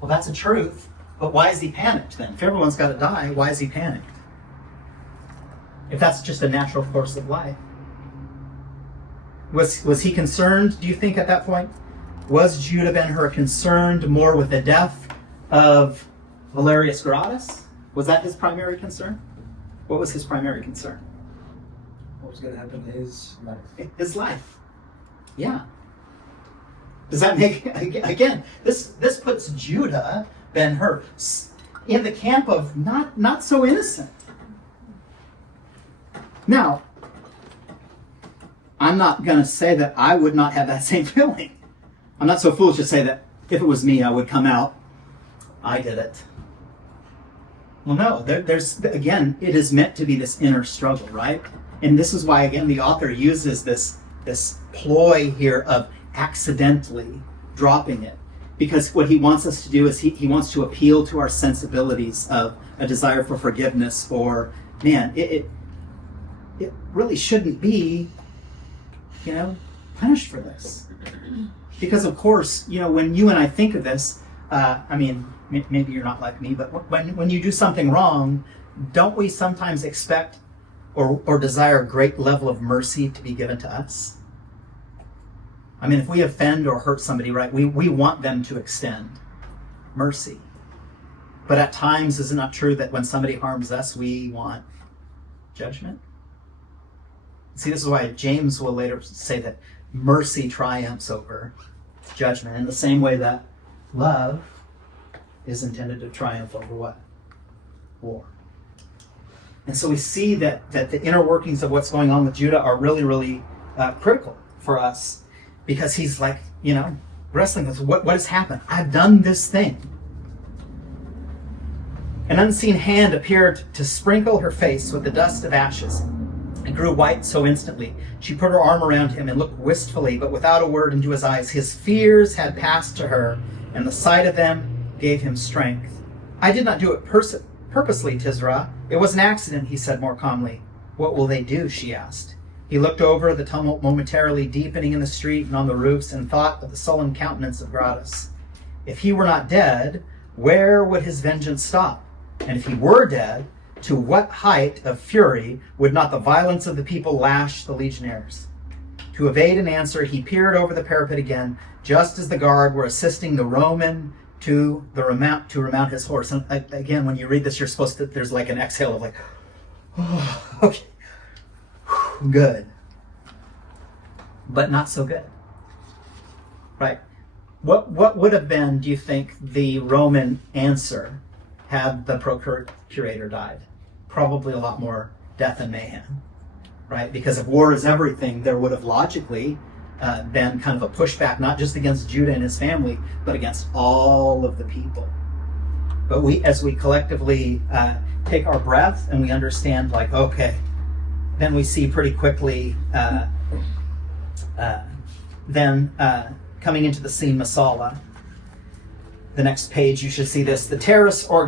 Well, that's a truth, but why is he panicked then? If everyone's got to die, why is he panicked? If that's just a natural course of life. Was he concerned, do you think, at that point? Was Judah Ben-Hur concerned more with the death of Valerius Gratus? Was that his primary concern? What was his primary concern? What was going to happen to his life? His life. Yeah. Does that make, again, this puts Judah Ben-Hur in the camp of not so innocent. Now, I'm not going to say that I would not have that same feeling. I'm not so foolish to say that if it was me, I would come out. I did it. Well, no, there's, again, it is meant to be this inner struggle, right? And this is why, again, the author uses this ploy here of accidentally dropping it. Because what he wants us to do is he wants to appeal to our sensibilities of a desire for forgiveness, or, man, it really shouldn't be, punished for this. Because, of course, when you and I think of this, maybe you're not like me, but when you do something wrong, don't we sometimes expect or desire a great level of mercy to be given to us? If we offend or hurt somebody, right, we want them to extend mercy. But at times, is it not true that when somebody harms us, we want judgment? See, this is why James will later say that mercy triumphs over judgment, in the same way that love is intended to triumph over what? War. And so we see that the inner workings of what's going on with Judah are really, really critical for us, because he's like, wrestling with what has happened. I've done this thing. An unseen hand appeared to sprinkle her face with the dust of ashes and grew white so instantly. She put her arm around him and looked wistfully, but without a word, into his eyes. His fears had passed to her, and the sight of them gave him strength. I did not do it purposely, Tisra. It was an accident, he said more calmly. What will they do? She asked. He looked over, the tumult momentarily deepening in the street and on the roofs, and thought of the sullen countenance of Gratus. If he were not dead, where would his vengeance stop? And if he were dead, to what height of fury would not the violence of the people lash the legionnaires? To evade an answer, he peered over the parapet again, just as the guard were assisting the Roman to remount his horse. And again, when you read this, you're supposed to, there's like an exhale of like, oh, okay, good. But not so good, right? What would have been, do you think, the Roman answer had the procurator died? Probably a lot more death and mayhem, right? Because if war is everything, there would have logically been kind of a pushback, not just against Judah and his family, but against all of the people. But as we collectively take our breath and we understand, like, okay, then we see pretty quickly, coming into the scene, Messala. The next page, you should see this. The terrace or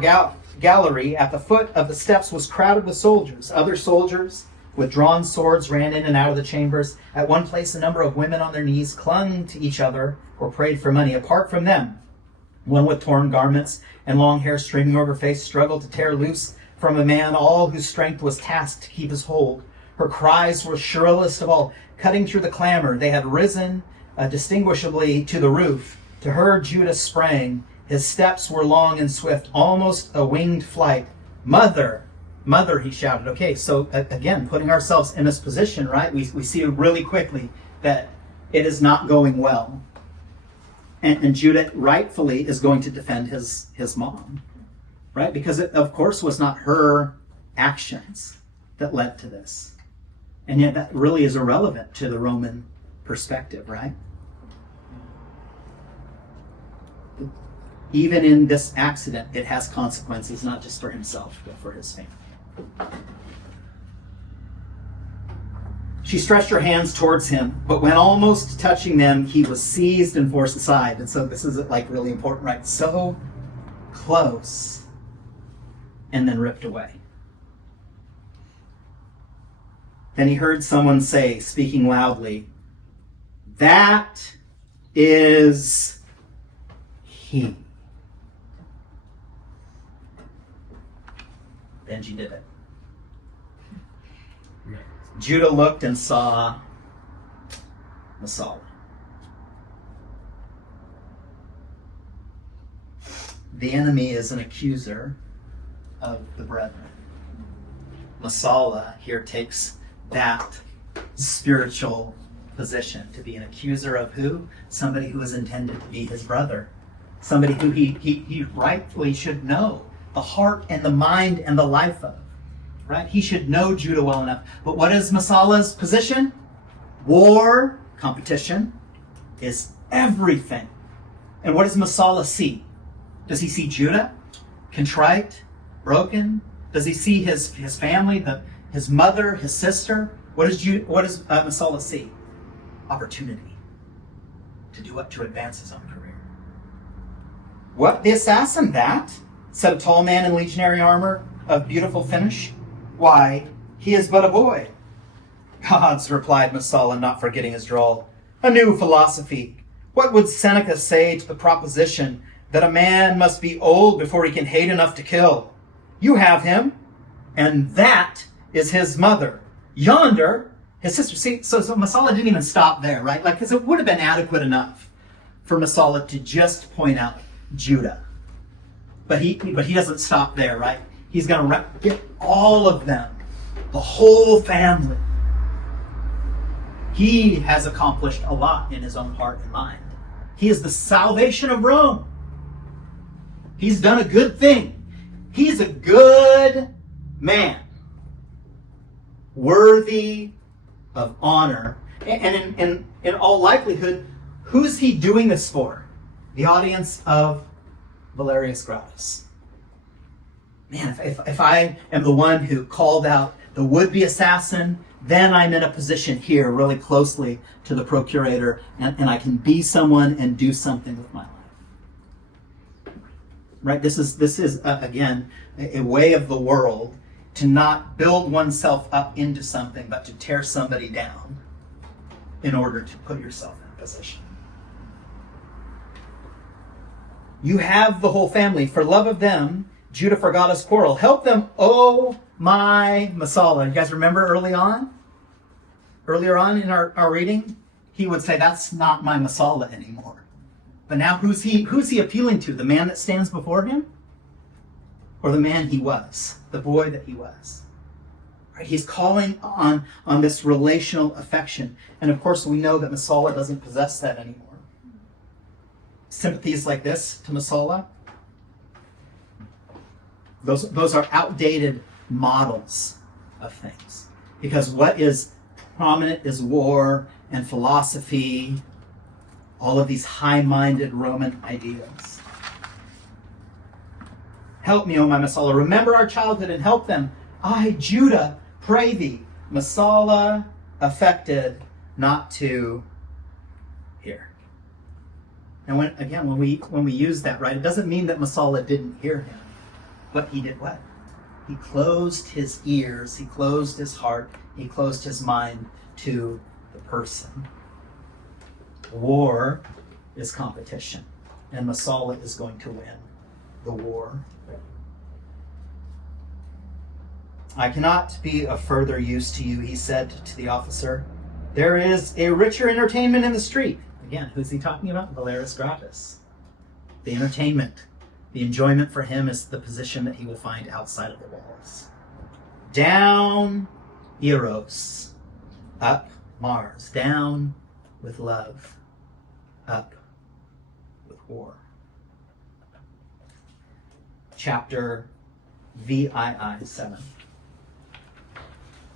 gallery at the foot of the steps was crowded with soldiers. Other soldiers with drawn swords ran in and out of the chambers. At one place, a number of women on their knees clung to each other or prayed for money. Apart from them, one with torn garments and long hair streaming over her face struggled to tear loose from a man, all whose strength was tasked to keep his hold. Her cries were shrillest of all, cutting through the clamor. They had risen distinguishably to the roof. To her, Judah sprang. His steps were long and swift, almost a winged flight. Mother, mother, he shouted. Okay, so again, putting ourselves in this position, right? We see really quickly that it is not going well. And Judah rightfully is going to defend his mom, right? Because it, of course, was not her actions that led to this. And yet that really is irrelevant to the Roman perspective, right? Even in this accident, it has consequences, not just for himself, but for his family. She stretched her hands towards him, but when almost touching them, he was seized and forced aside. And so this is like really important, right? So close, and then ripped away. Then he heard someone say, speaking loudly, "That is he." Benji did it. Judah looked and saw Messala. The enemy is an accuser of the brethren. Messala here takes that spiritual position to be an accuser of who? Somebody who is intended to be his brother. Somebody who he rightfully should know the heart and the mind and the life of. Right? He should know Judah well enough. But what is Messala's position? War, competition, is everything. And what does Messala see? Does he see Judah? Contrite? Broken? Does he see his family, his mother, his sister? What does Messala see? Opportunity. To do what? To advance his own career. What? The assassin? That? Said a tall man in legionary armor of beautiful finish. Why, he is but a boy. Gods, replied Messala, not forgetting his drawl. A new philosophy. What would Seneca say to the proposition that a man must be old before he can hate enough to kill? You have him, and that is his mother. Yonder, his sister. See, so Messala didn't even stop there, right? Like, because it would have been adequate enough for Messala to just point out Judah. But he doesn't stop there, right? He's going to get all of them, the whole family. He has accomplished a lot in his own heart and mind. He is the salvation of Rome. He's done a good thing. He's a good man, worthy of honor. And in all likelihood, who's he doing this for? The audience of Valerius Gratus. man, if I am the one who called out the would-be assassin, then I'm in a position here really closely to the procurator, and I can be someone and do something with my life. Right? This is again, a way of the world to not build oneself up into something, but to tear somebody down in order to put yourself in a position. You have the whole family. For love of them, Judah forgot his quarrel. Help them, oh my Masala. You guys remember earlier on in our reading, he would say, that's not my Masala anymore. But now who's he appealing to? The man that stands before him? Or the man he was? The boy that he was? Right? He's calling on this relational affection. And of course we know that Masala doesn't possess that anymore. Sympathies like this to Masala, those are outdated models of things. Because what is prominent is war and philosophy, all of these high-minded Roman ideas. Help me, O my Masala. Remember our childhood and help them. I, Judah, pray thee. Masala affected not to hear. And when we use that, right, it doesn't mean that Masala didn't hear him. But he did what? He closed his ears, he closed his heart, he closed his mind to the person. War is competition, and Masala is going to win the war. I cannot be of further use to you, he said to the officer. There is a richer entertainment in the street. Again, who's he talking about? Valerius Gratus. The entertainment. The enjoyment for him is the position that he will find outside of the walls. Down, Eros. Up, Mars. Down with love. Up with war. Chapter VII 7.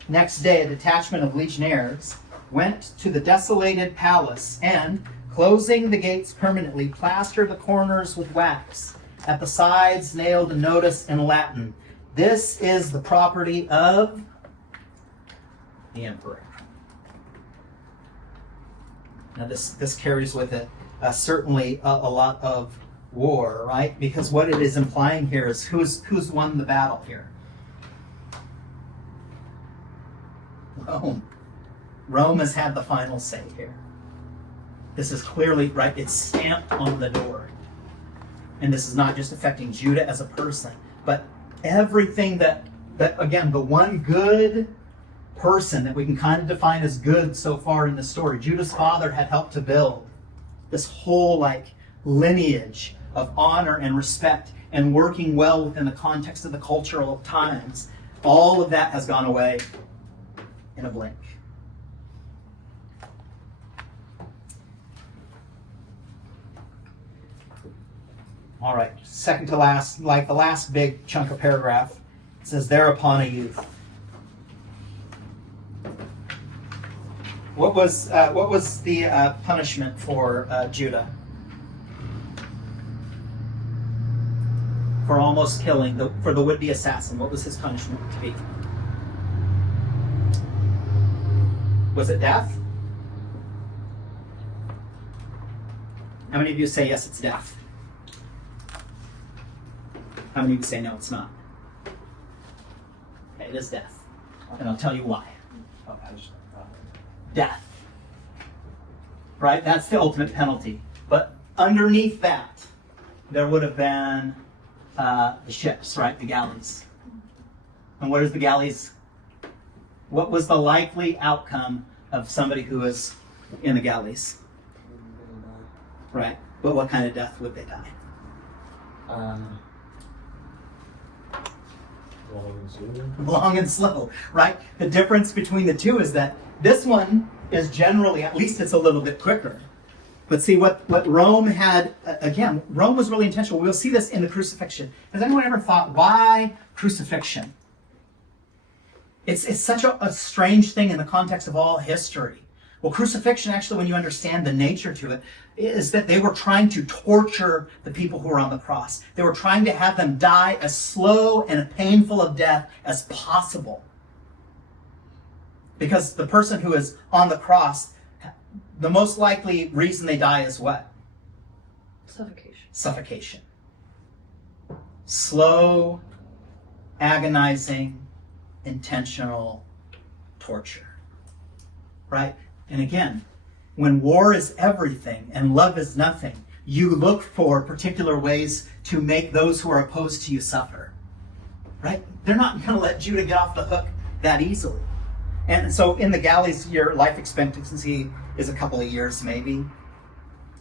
Next day, a detachment of legionnaires went to the desolated palace and, closing the gates permanently, plastered the corners with wax. At the sides, nailed a notice in Latin. This is the property of the emperor. Now this carries with it certainly a lot of war, right? Because what it is implying here is who's won the battle here? Rome. Rome has had the final say here. This is clearly, right, it's stamped on the door. And this is not just affecting Judah as a person, but everything that again, the one good person that we can kind of define as good so far in the story, Judah's father had helped to build this whole lineage of honor and respect and working well within the context of the cultural times. All of that has gone away in a blink. All right, second to last, like the last big chunk of paragraph, it says, thereupon a youth. What was the punishment for Judah? For almost killing, for the would-be assassin, what was his punishment to be? Was it death? How many of you say yes, it's death? How many of you say no, it's not? Okay, it is death. And I'll tell you why. Death. Right? That's the ultimate penalty. But underneath that, there would have been the ships, right? The galleys. And what is the galleys? What was the likely outcome of somebody who was in the galleys? Right. But what kind of death would they die? Long and slow, right? The difference between the two is that this one is generally, at least it's a little bit quicker. But see, what Rome had, again, Rome was really intentional. We'll see this in the crucifixion. Has anyone ever thought, why crucifixion? It's such a strange thing in the context of all history. Well, crucifixion, actually, when you understand the nature to it, is that they were trying to torture the people who were on the cross. They were trying to have them die as slow and painful of death as possible. Because the person who is on the cross, the most likely reason they die is what? Suffocation. Suffocation. Slow, agonizing, intentional torture. Right? And again, when war is everything and love is nothing, you look for particular ways to make those who are opposed to you suffer. Right? They're not going to let Judah get off the hook that easily. And so in the galleys, your life expectancy is a couple of years maybe.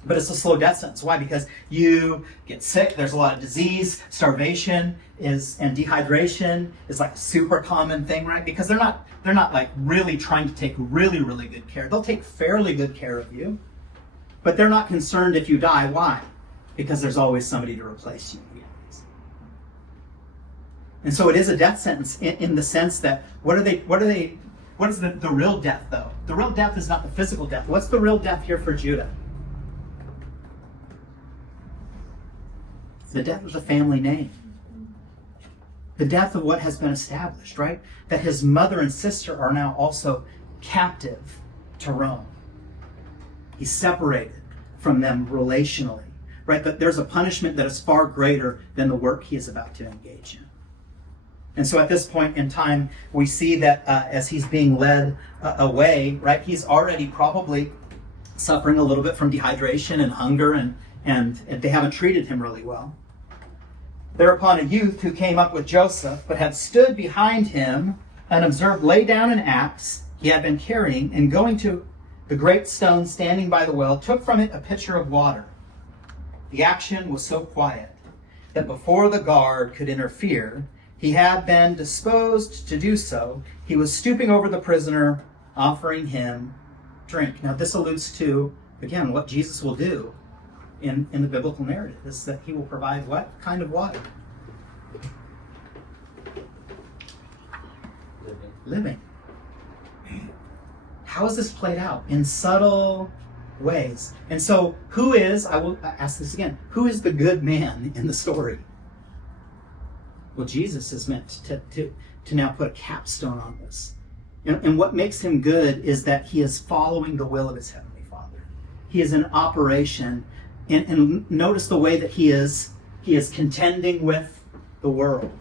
But it's a slow death sentence. Why? Because you get sick, there's a lot of disease, starvation and dehydration is like a super common thing, right? Because they're not like really trying to take really, really good care. They'll take fairly good care of you, but they're not concerned if you die. Why? Because there's always somebody to replace you. And so it is a death sentence in the sense that what is the real death though? The real death is not the physical death. What's the real death here for Judah? The death of the family name. The death of what has been established, right? That his mother and sister are now also captive to Rome. He's separated from them relationally, right? But there's a punishment that is far greater than the work he is about to engage in. And so at this point in time, we see that as he's being led away, right? He's already probably suffering a little bit from dehydration and hunger, and they haven't treated him really well. Thereupon a youth who came up with Joseph, but had stood behind him, unobserved, laid down an axe he had been carrying, and going to the great stone standing by the well, took from it a pitcher of water. The action was so quiet that before the guard could interfere, he had been disposed to do so. He was stooping over the prisoner, offering him drink. Now this alludes to, again, what Jesus will do in the biblical narrative, is that he will provide what kind of water? Living. How is this played out? In subtle ways. And so I will ask this again, who is the good man in the story? Well, Jesus is meant to now put a capstone on this. And what makes him good is that he is following the will of his heavenly Father. He is in operation. And notice the way that he is contending with the world.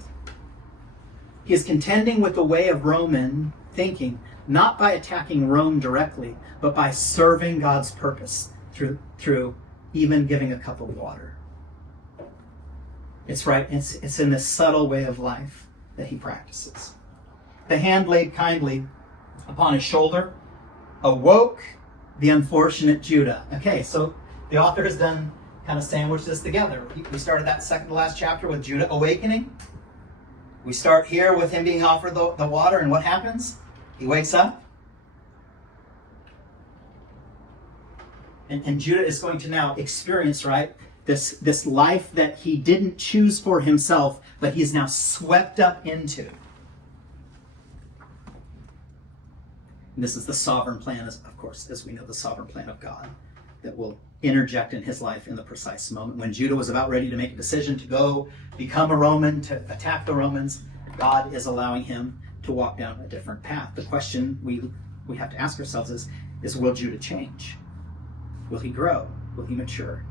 He is contending with the way of Roman thinking, not by attacking Rome directly, but by serving God's purpose through even giving a cup of water. It's right. It's in this subtle way of life that he practices. The hand laid kindly upon his shoulder awoke the unfortunate Judah. Okay, so the author has done kind of sandwiched this together. We started that second to last chapter with Judah awakening. We start here with him being offered the water, and what happens? He wakes up. And Judah is going to now experience, right, this life that he didn't choose for himself, but he is now swept up into. And this is the sovereign plan, of course, as we know, the sovereign plan of God that will interject in his life in the precise moment. When Judah was about ready to make a decision to go become a Roman, to attack the Romans, God is allowing him to walk down a different path. The question we have to ask ourselves is will Judah change? Will he grow? Will he mature?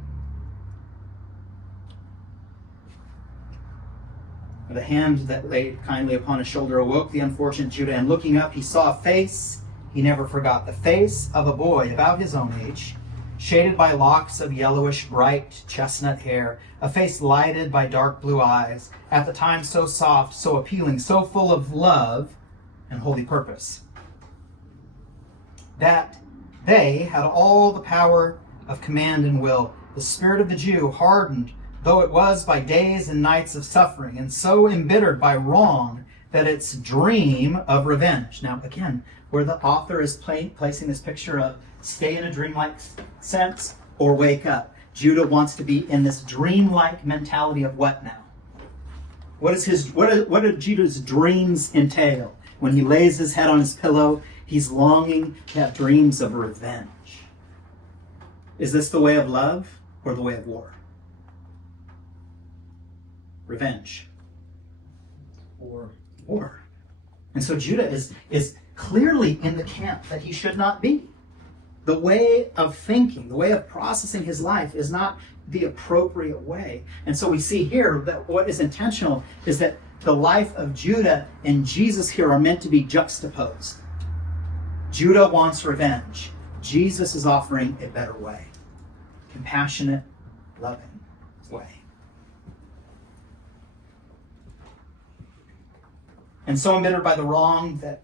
The hand that laid kindly upon his shoulder awoke the unfortunate Judah, and looking up, he saw a face he never forgot, the face of a boy about his own age, shaded by locks of yellowish, bright chestnut hair, a face lighted by dark blue eyes, at the time so soft, so appealing, so full of love and holy purpose, that they had all the power of command and will. The spirit of the Jew hardened, though it was by days and nights of suffering, and so embittered by wrong that its dream of revenge. Now, again, where the author is placing this picture of stay in a dreamlike sense or wake up, Judah wants to be in this dreamlike mentality of what now? What do Judah's dreams entail? When he lays his head on his pillow, He's longing to have dreams of revenge. Is this the way of love or the way of war? Revenge. War. And so Judah is clearly in the camp that he should not be. The way of thinking, the way of processing his life is not the appropriate way. And so we see here that what is intentional is that the life of Judah and Jesus here are meant to be juxtaposed. Judah wants revenge. Jesus is offering a better way. Compassionate, loving way. And so embittered by the wrong that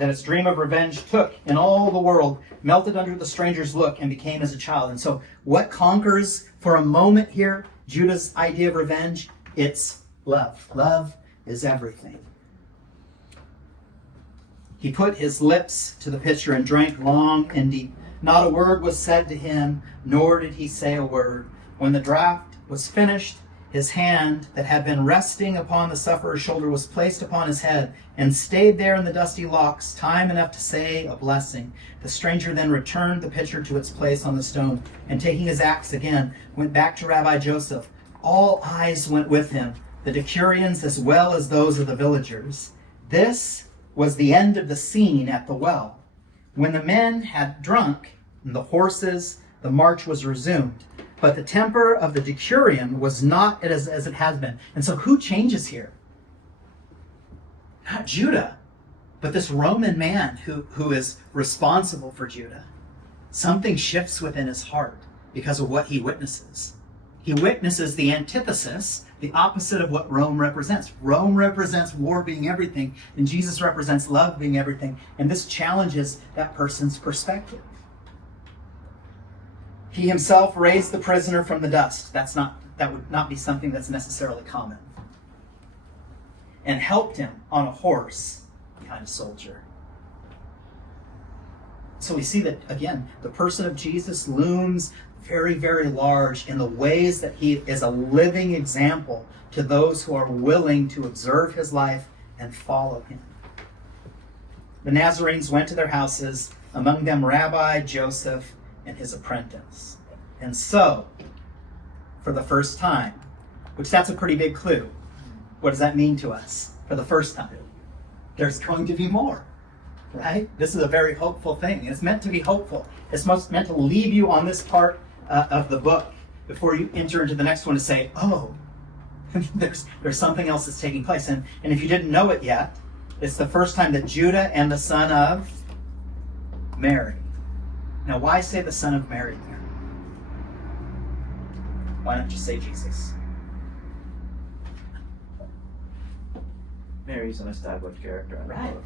his dream of revenge took in all the world, melted under the stranger's look and became as a child. And so what conquers for a moment here Judah's idea of revenge? It's love. Love is everything. He put his lips to the pitcher and drank long and deep. Not a word was said to him, nor did he say a word. When the draught was finished, his hand that had been resting upon the sufferer's shoulder was placed upon his head and stayed there in the dusty locks, time enough to say a blessing. The stranger then returned the pitcher to its place on the stone, and taking his axe again, went back to Rabbi Joseph. All eyes went with him, the decurions as well as those of the villagers. This was the end of the scene at the well. When the men had drunk, and the horses, the march was resumed. But the temper of the decurion was not as it has been. And so who changes here? Not Judah, but this Roman man who is responsible for Judah. Something shifts within his heart because of what he witnesses. He witnesses the antithesis, the opposite of what Rome represents. Rome represents war being everything, and Jesus represents love being everything. And this challenges that person's perspective. He himself raised the prisoner from the dust. That would not be something that's necessarily common. And helped him on a horse behind a soldier. So we see that, again, the person of Jesus looms very, very large in the ways that he is a living example to those who are willing to observe his life and follow him. The Nazarenes went to their houses, among them Rabbi Joseph and his apprentice. And so, for the first time, which that's a pretty big clue, what does that mean to us? For the first time, there's going to be more, right? This is a very hopeful thing. And it's meant to be hopeful. It's meant to leave you on this part of the book before you enter into the next one to say, oh, there's something else that's taking place. And if you didn't know it yet, it's the first time that Judah and the son of Mary. Now, why say the son of Mary there? Why not just say Jesus? Mary's an established character. Right.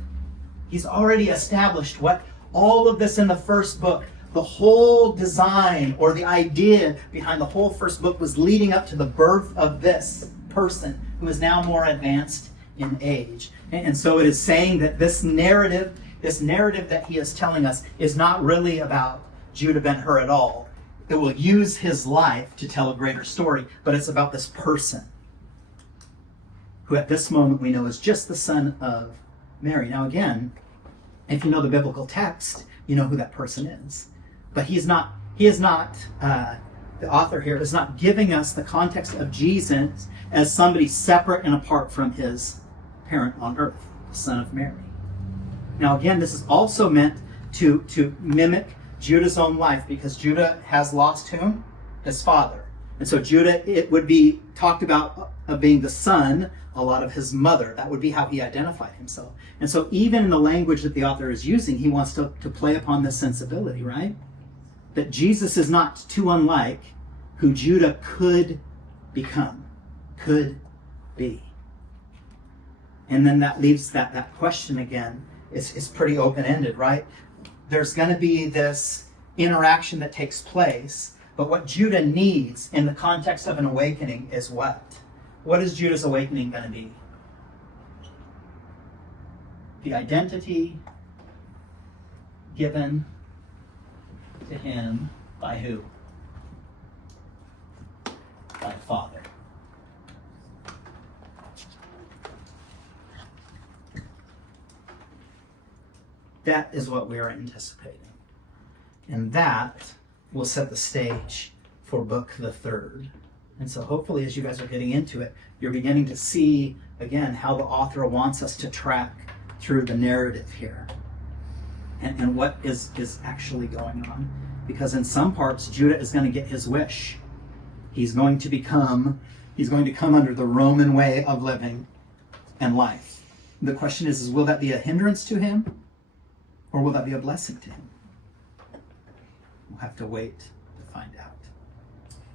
He's already established what all of this in the first book, the whole design or the idea behind the whole first book was leading up to the birth of this person who is now more advanced in age. And so it is saying that this narrative that he is telling us is not really about Judah Ben-Hur at all. It will use his life to tell a greater story, but it's about this person who at this moment we know is just the son of Mary. Now again, if you know the biblical text, you know who that person is. But the author here is not giving us the context of Jesus as somebody separate and apart from his parent on earth, the son of Mary. Now again, this is also meant to mimic Judah's own life, because Judah has lost whom? His father. And so Judah, it would be talked about being the son, a lot of his mother. That would be how he identified himself. And so even in the language that the author is using, he wants to play upon this sensibility, right? That Jesus is not too unlike who Judah could become, could be. And then that leaves that question again. It's pretty open-ended, right? There's going to be this interaction that takes place, but what Judah needs in the context of an awakening is what? What is Judah's awakening going to be? The identity given to him by who? By the Father. That is what we are anticipating. And that will set the stage for book the third. And so hopefully as you guys are getting into it, you're beginning to see, again, how the author wants us to track through the narrative here. And what is actually going on. Because in some parts, Judah is going to get his wish. He's going to come under the Roman way of living and life. The question is will that be a hindrance to him? Or will that be a blessing to him? We'll have to wait to find out.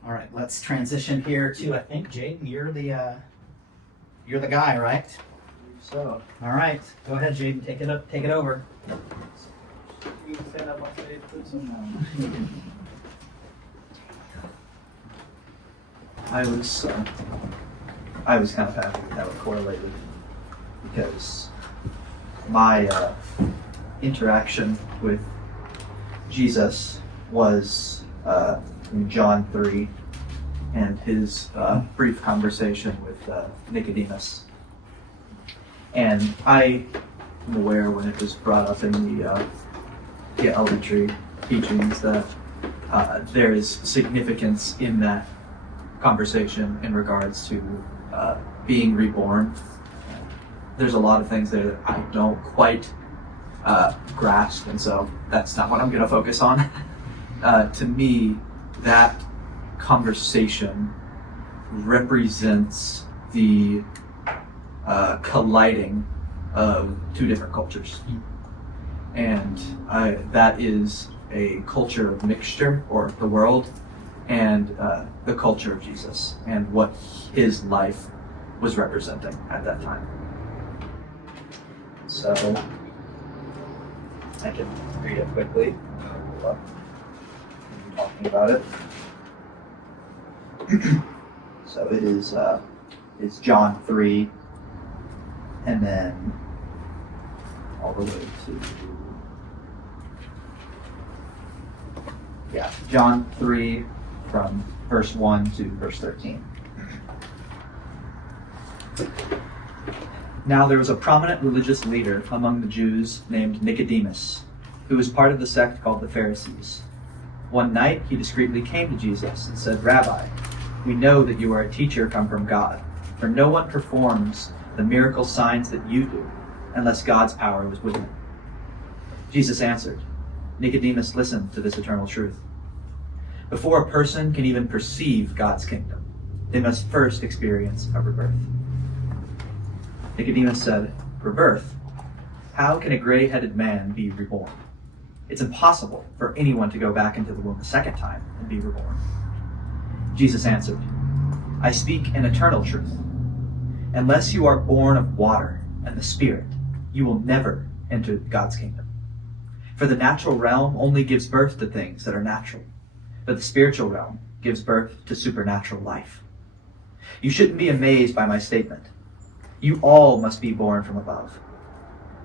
All right, let's transition here to, I think, Jaden, you're the guy, right? So, All right, go ahead, Jaden, take it over. you can stand up on stage, please. I was kind of happy that it correlated because my interaction with Jesus was in John 3 and his brief conversation with Nicodemus. And I am aware when it was brought up in the elementary teachings that there is significance in that conversation in regards to being reborn. There's a lot of things that I don't quite grasp, and so that's not what I'm going to focus on. To me, that conversation represents the colliding of two different cultures. And that is a culture of mixture, or the world, and the culture of Jesus, and what his life was representing at that time. So, I can read it quickly. Talking about it. So it is it's John 3, and then all the way to John 3 from verse 1 to verse 13. Now there was a prominent religious leader among the Jews named Nicodemus, who was part of the sect called the Pharisees. One night he discreetly came to Jesus and said, "Rabbi, we know that you are a teacher come from God, for no one performs the miracle signs that you do unless God's power was with him." Jesus answered, "Nicodemus, listen to this eternal truth. Before a person can even perceive God's kingdom, they must first experience a rebirth." Nicodemus said, "Rebirth? How can a gray-headed man be reborn? It's impossible for anyone to go back into the womb a second time and be reborn." Jesus answered, "I speak an eternal truth. Unless you are born of water and the Spirit, you will never enter God's kingdom. For the natural realm only gives birth to things that are natural, but the spiritual realm gives birth to supernatural life. You shouldn't be amazed by my statement. You all must be born from above.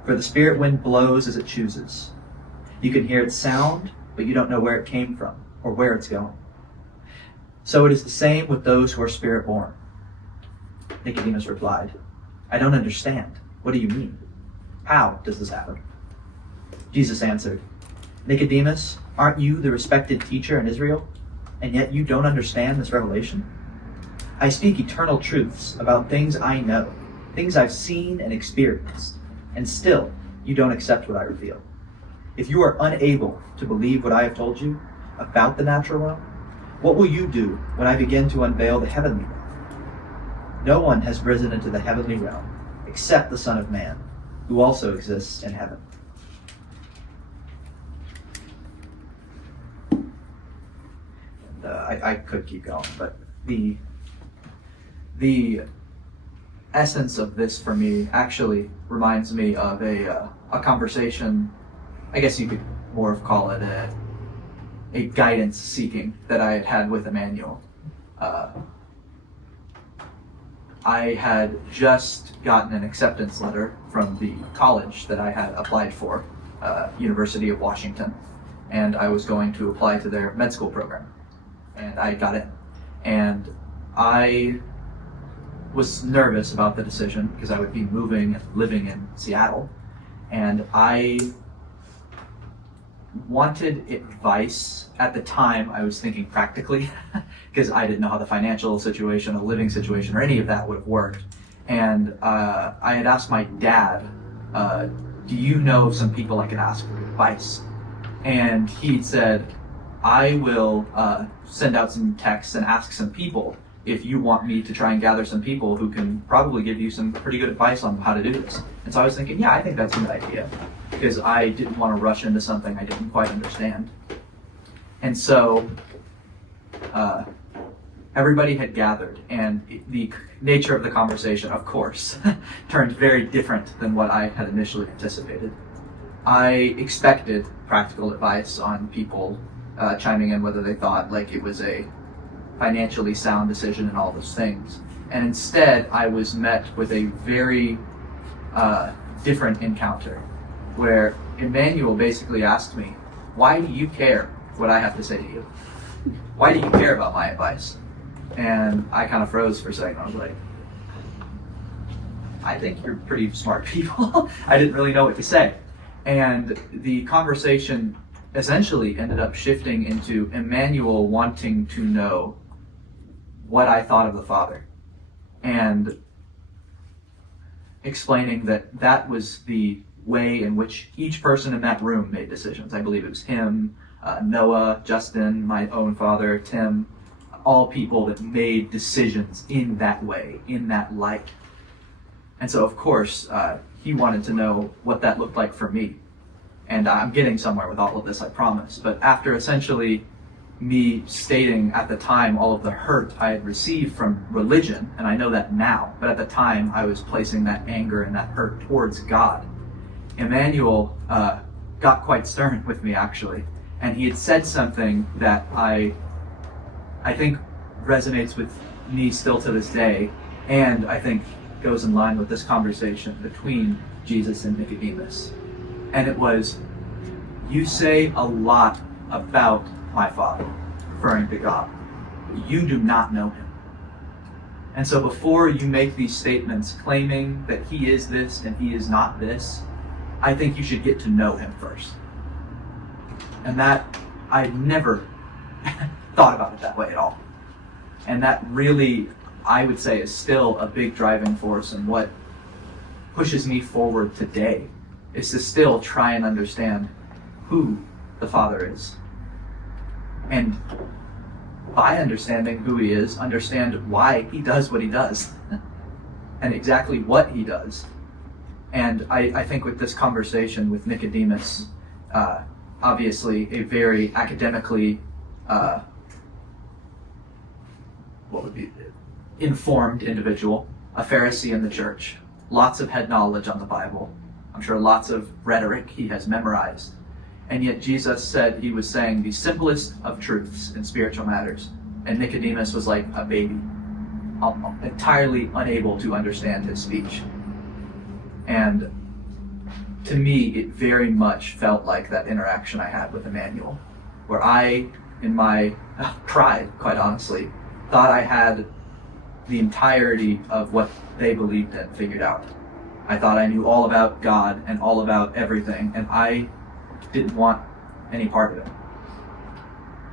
For the spirit wind blows as it chooses. You can hear its sound, but you don't know where it came from or where it's going. So it is the same with those who are spirit born." Nicodemus replied, "I don't understand. What do you mean? How does this happen?" Jesus answered, "Nicodemus, aren't you the respected teacher in Israel, and yet you don't understand this revelation? I speak eternal truths about things I know, things I've seen and experienced, and still you don't accept what I reveal. If you are unable to believe what I have told you about the natural realm, what will you do when I begin to unveil the heavenly realm? No one has risen into the heavenly realm except the Son of Man, who also exists in heaven." And, I could keep going, but the essence of this for me actually reminds me of a conversation. I guess you could more of call it a guidance seeking that I had had with Emmanuel. I had just gotten an acceptance letter from the college that I had applied for, University of Washington, and I was going to apply to their med school program, and I got in. And I was nervous about the decision because I would be moving and living in Seattle, and I wanted advice. At the time, I was thinking practically, because I didn't know how the financial situation, the living situation, or any of that would have worked. And I had asked my dad, do you know of some people I can ask for advice? And he said, I will send out some texts and ask some people if you want me to try and gather some people who can probably give you some pretty good advice on how to do this. And so I was thinking, yeah, I think that's a good idea, because I didn't want to rush into something I didn't quite understand. And so everybody had gathered, and the nature of the conversation, of course, turned very different than what I had initially anticipated. I expected practical advice on people chiming in whether they thought like it was a financially sound decision and all those things. And instead, I was met with a very different encounter, where Emmanuel basically asked me, why do you care what I have to say to you? Why do you care about my advice? And I kind of froze for a second. I was like, I think you're pretty smart people. I didn't really know what to say. And the conversation essentially ended up shifting into Emmanuel wanting to know what I thought of the Father, and explaining that that was the way in which each person in that room made decisions. I believe it was him, Noah, Justin, my own father, Tim, all people that made decisions in that way, in that light. And so, of course, he wanted to know what that looked like for me. And I'm getting somewhere with all of this, I promise. But after essentially me stating at the time all of the hurt I had received from religion, and I know that now, but at the time I was placing that anger and that hurt towards God, Emmanuel got quite stern with me, actually. And he had said something that I think resonates with me still to this day, and I think goes in line with this conversation between Jesus and Nicodemus. And it was, you say a lot about my Father, referring to God. You do not know him. And so before you make these statements claiming that he is this and he is not this, I think you should get to know him first. And that, I never thought about it that way at all. And that really, I would say, is still a big driving force in what pushes me forward today, is to still try and understand who the Father is. And by understanding who he is, understand why he does what he does and exactly what he does. And I think with this conversation with Nicodemus, obviously a very academically informed individual, a Pharisee in the church, lots of head knowledge on the Bible, I'm sure lots of rhetoric he has memorized. And yet Jesus said he was saying the simplest of truths in spiritual matters. And Nicodemus was like a baby, entirely unable to understand his speech. And to me, it very much felt like that interaction I had with Emmanuel, where I, in my pride, quite honestly, thought I had the entirety of what they believed in figured out. I thought I knew all about God and all about everything, and I didn't want any part of it.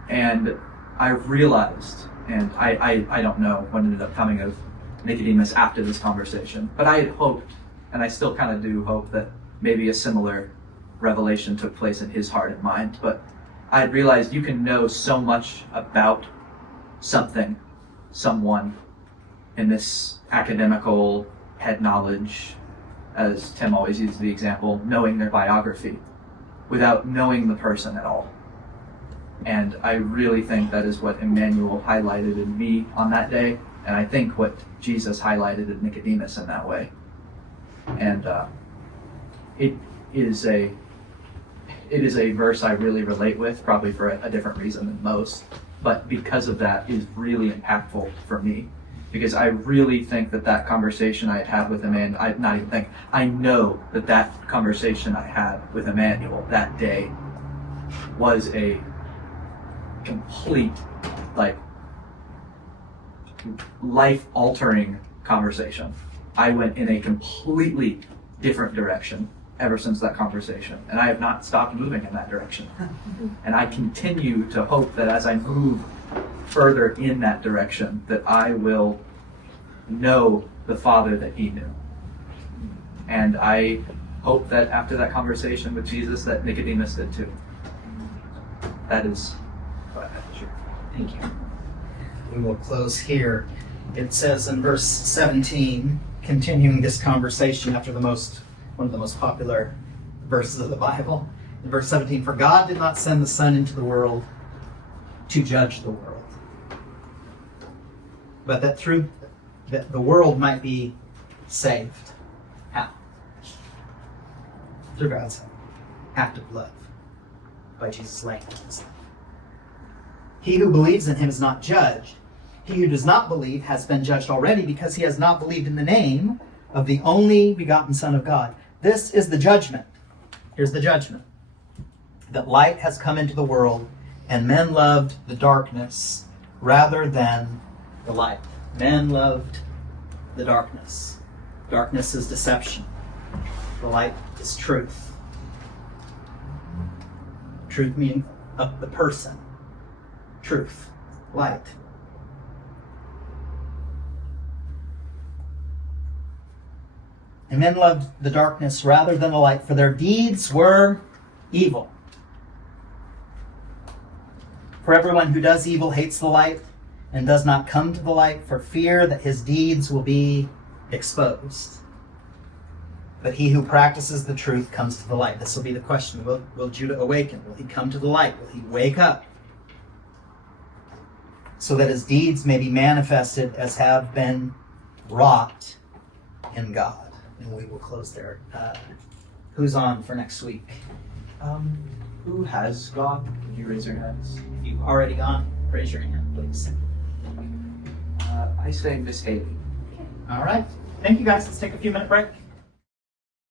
And I realized, and I don't know what ended up coming of Nicodemus after this conversation, but I had hoped, and I still kind of do hope, that maybe a similar revelation took place in his heart and mind. But I had realized you can know so much about something, someone, in this academical head knowledge, as Tim always uses the example, knowing their biography, without knowing the person at all. And I really think that is what Emmanuel highlighted in me on that day, and I think what Jesus highlighted in Nicodemus in that way. And it is a verse I really relate with, probably for a different reason than most, but because of that is really impactful for me. Because I really think that conversation I had with Emmanuel, I know that conversation I had with Emmanuel that day was a complete, life-altering conversation. I went in a completely different direction ever since that conversation, and I have not stopped moving in that direction. And I continue to hope that as I move further in that direction, that I will know the Father that he knew. And I hope that after that conversation with Jesus, that Nicodemus did too. That is what I have to share. Thank you. We will close here. It says in verse 17, continuing this conversation after one of the most popular verses of the Bible. In verse 17, for God did not send the Son into the world to judge the world, but that through that the world might be saved. How? Through God's act of love by Jesus laying down his life. He who believes in him is not judged. He who does not believe has been judged already because he has not believed in the name of the only begotten Son of God. This is the judgment. Here's the judgment. That light has come into the world, and men loved the darkness rather than the light. Men loved the darkness. Darkness is deception. The light is truth. Truth meaning of the person. Truth. Light. And men loved the darkness rather than the light, for their deeds were evil. For everyone who does evil hates the light and does not come to the light for fear that his deeds will be exposed. But he who practices the truth comes to the light. This will be the question. Will Judah awaken? Will he come to the light? Will he wake up? So that his deeds may be manifested as have been wrought in God. And we will close there. Who's on for next week? Who has gone? Can you raise your hands? If you've already gone, raise your hand, please. I say Miss Haley. All right. Thank you, guys. Let's take a few minute break.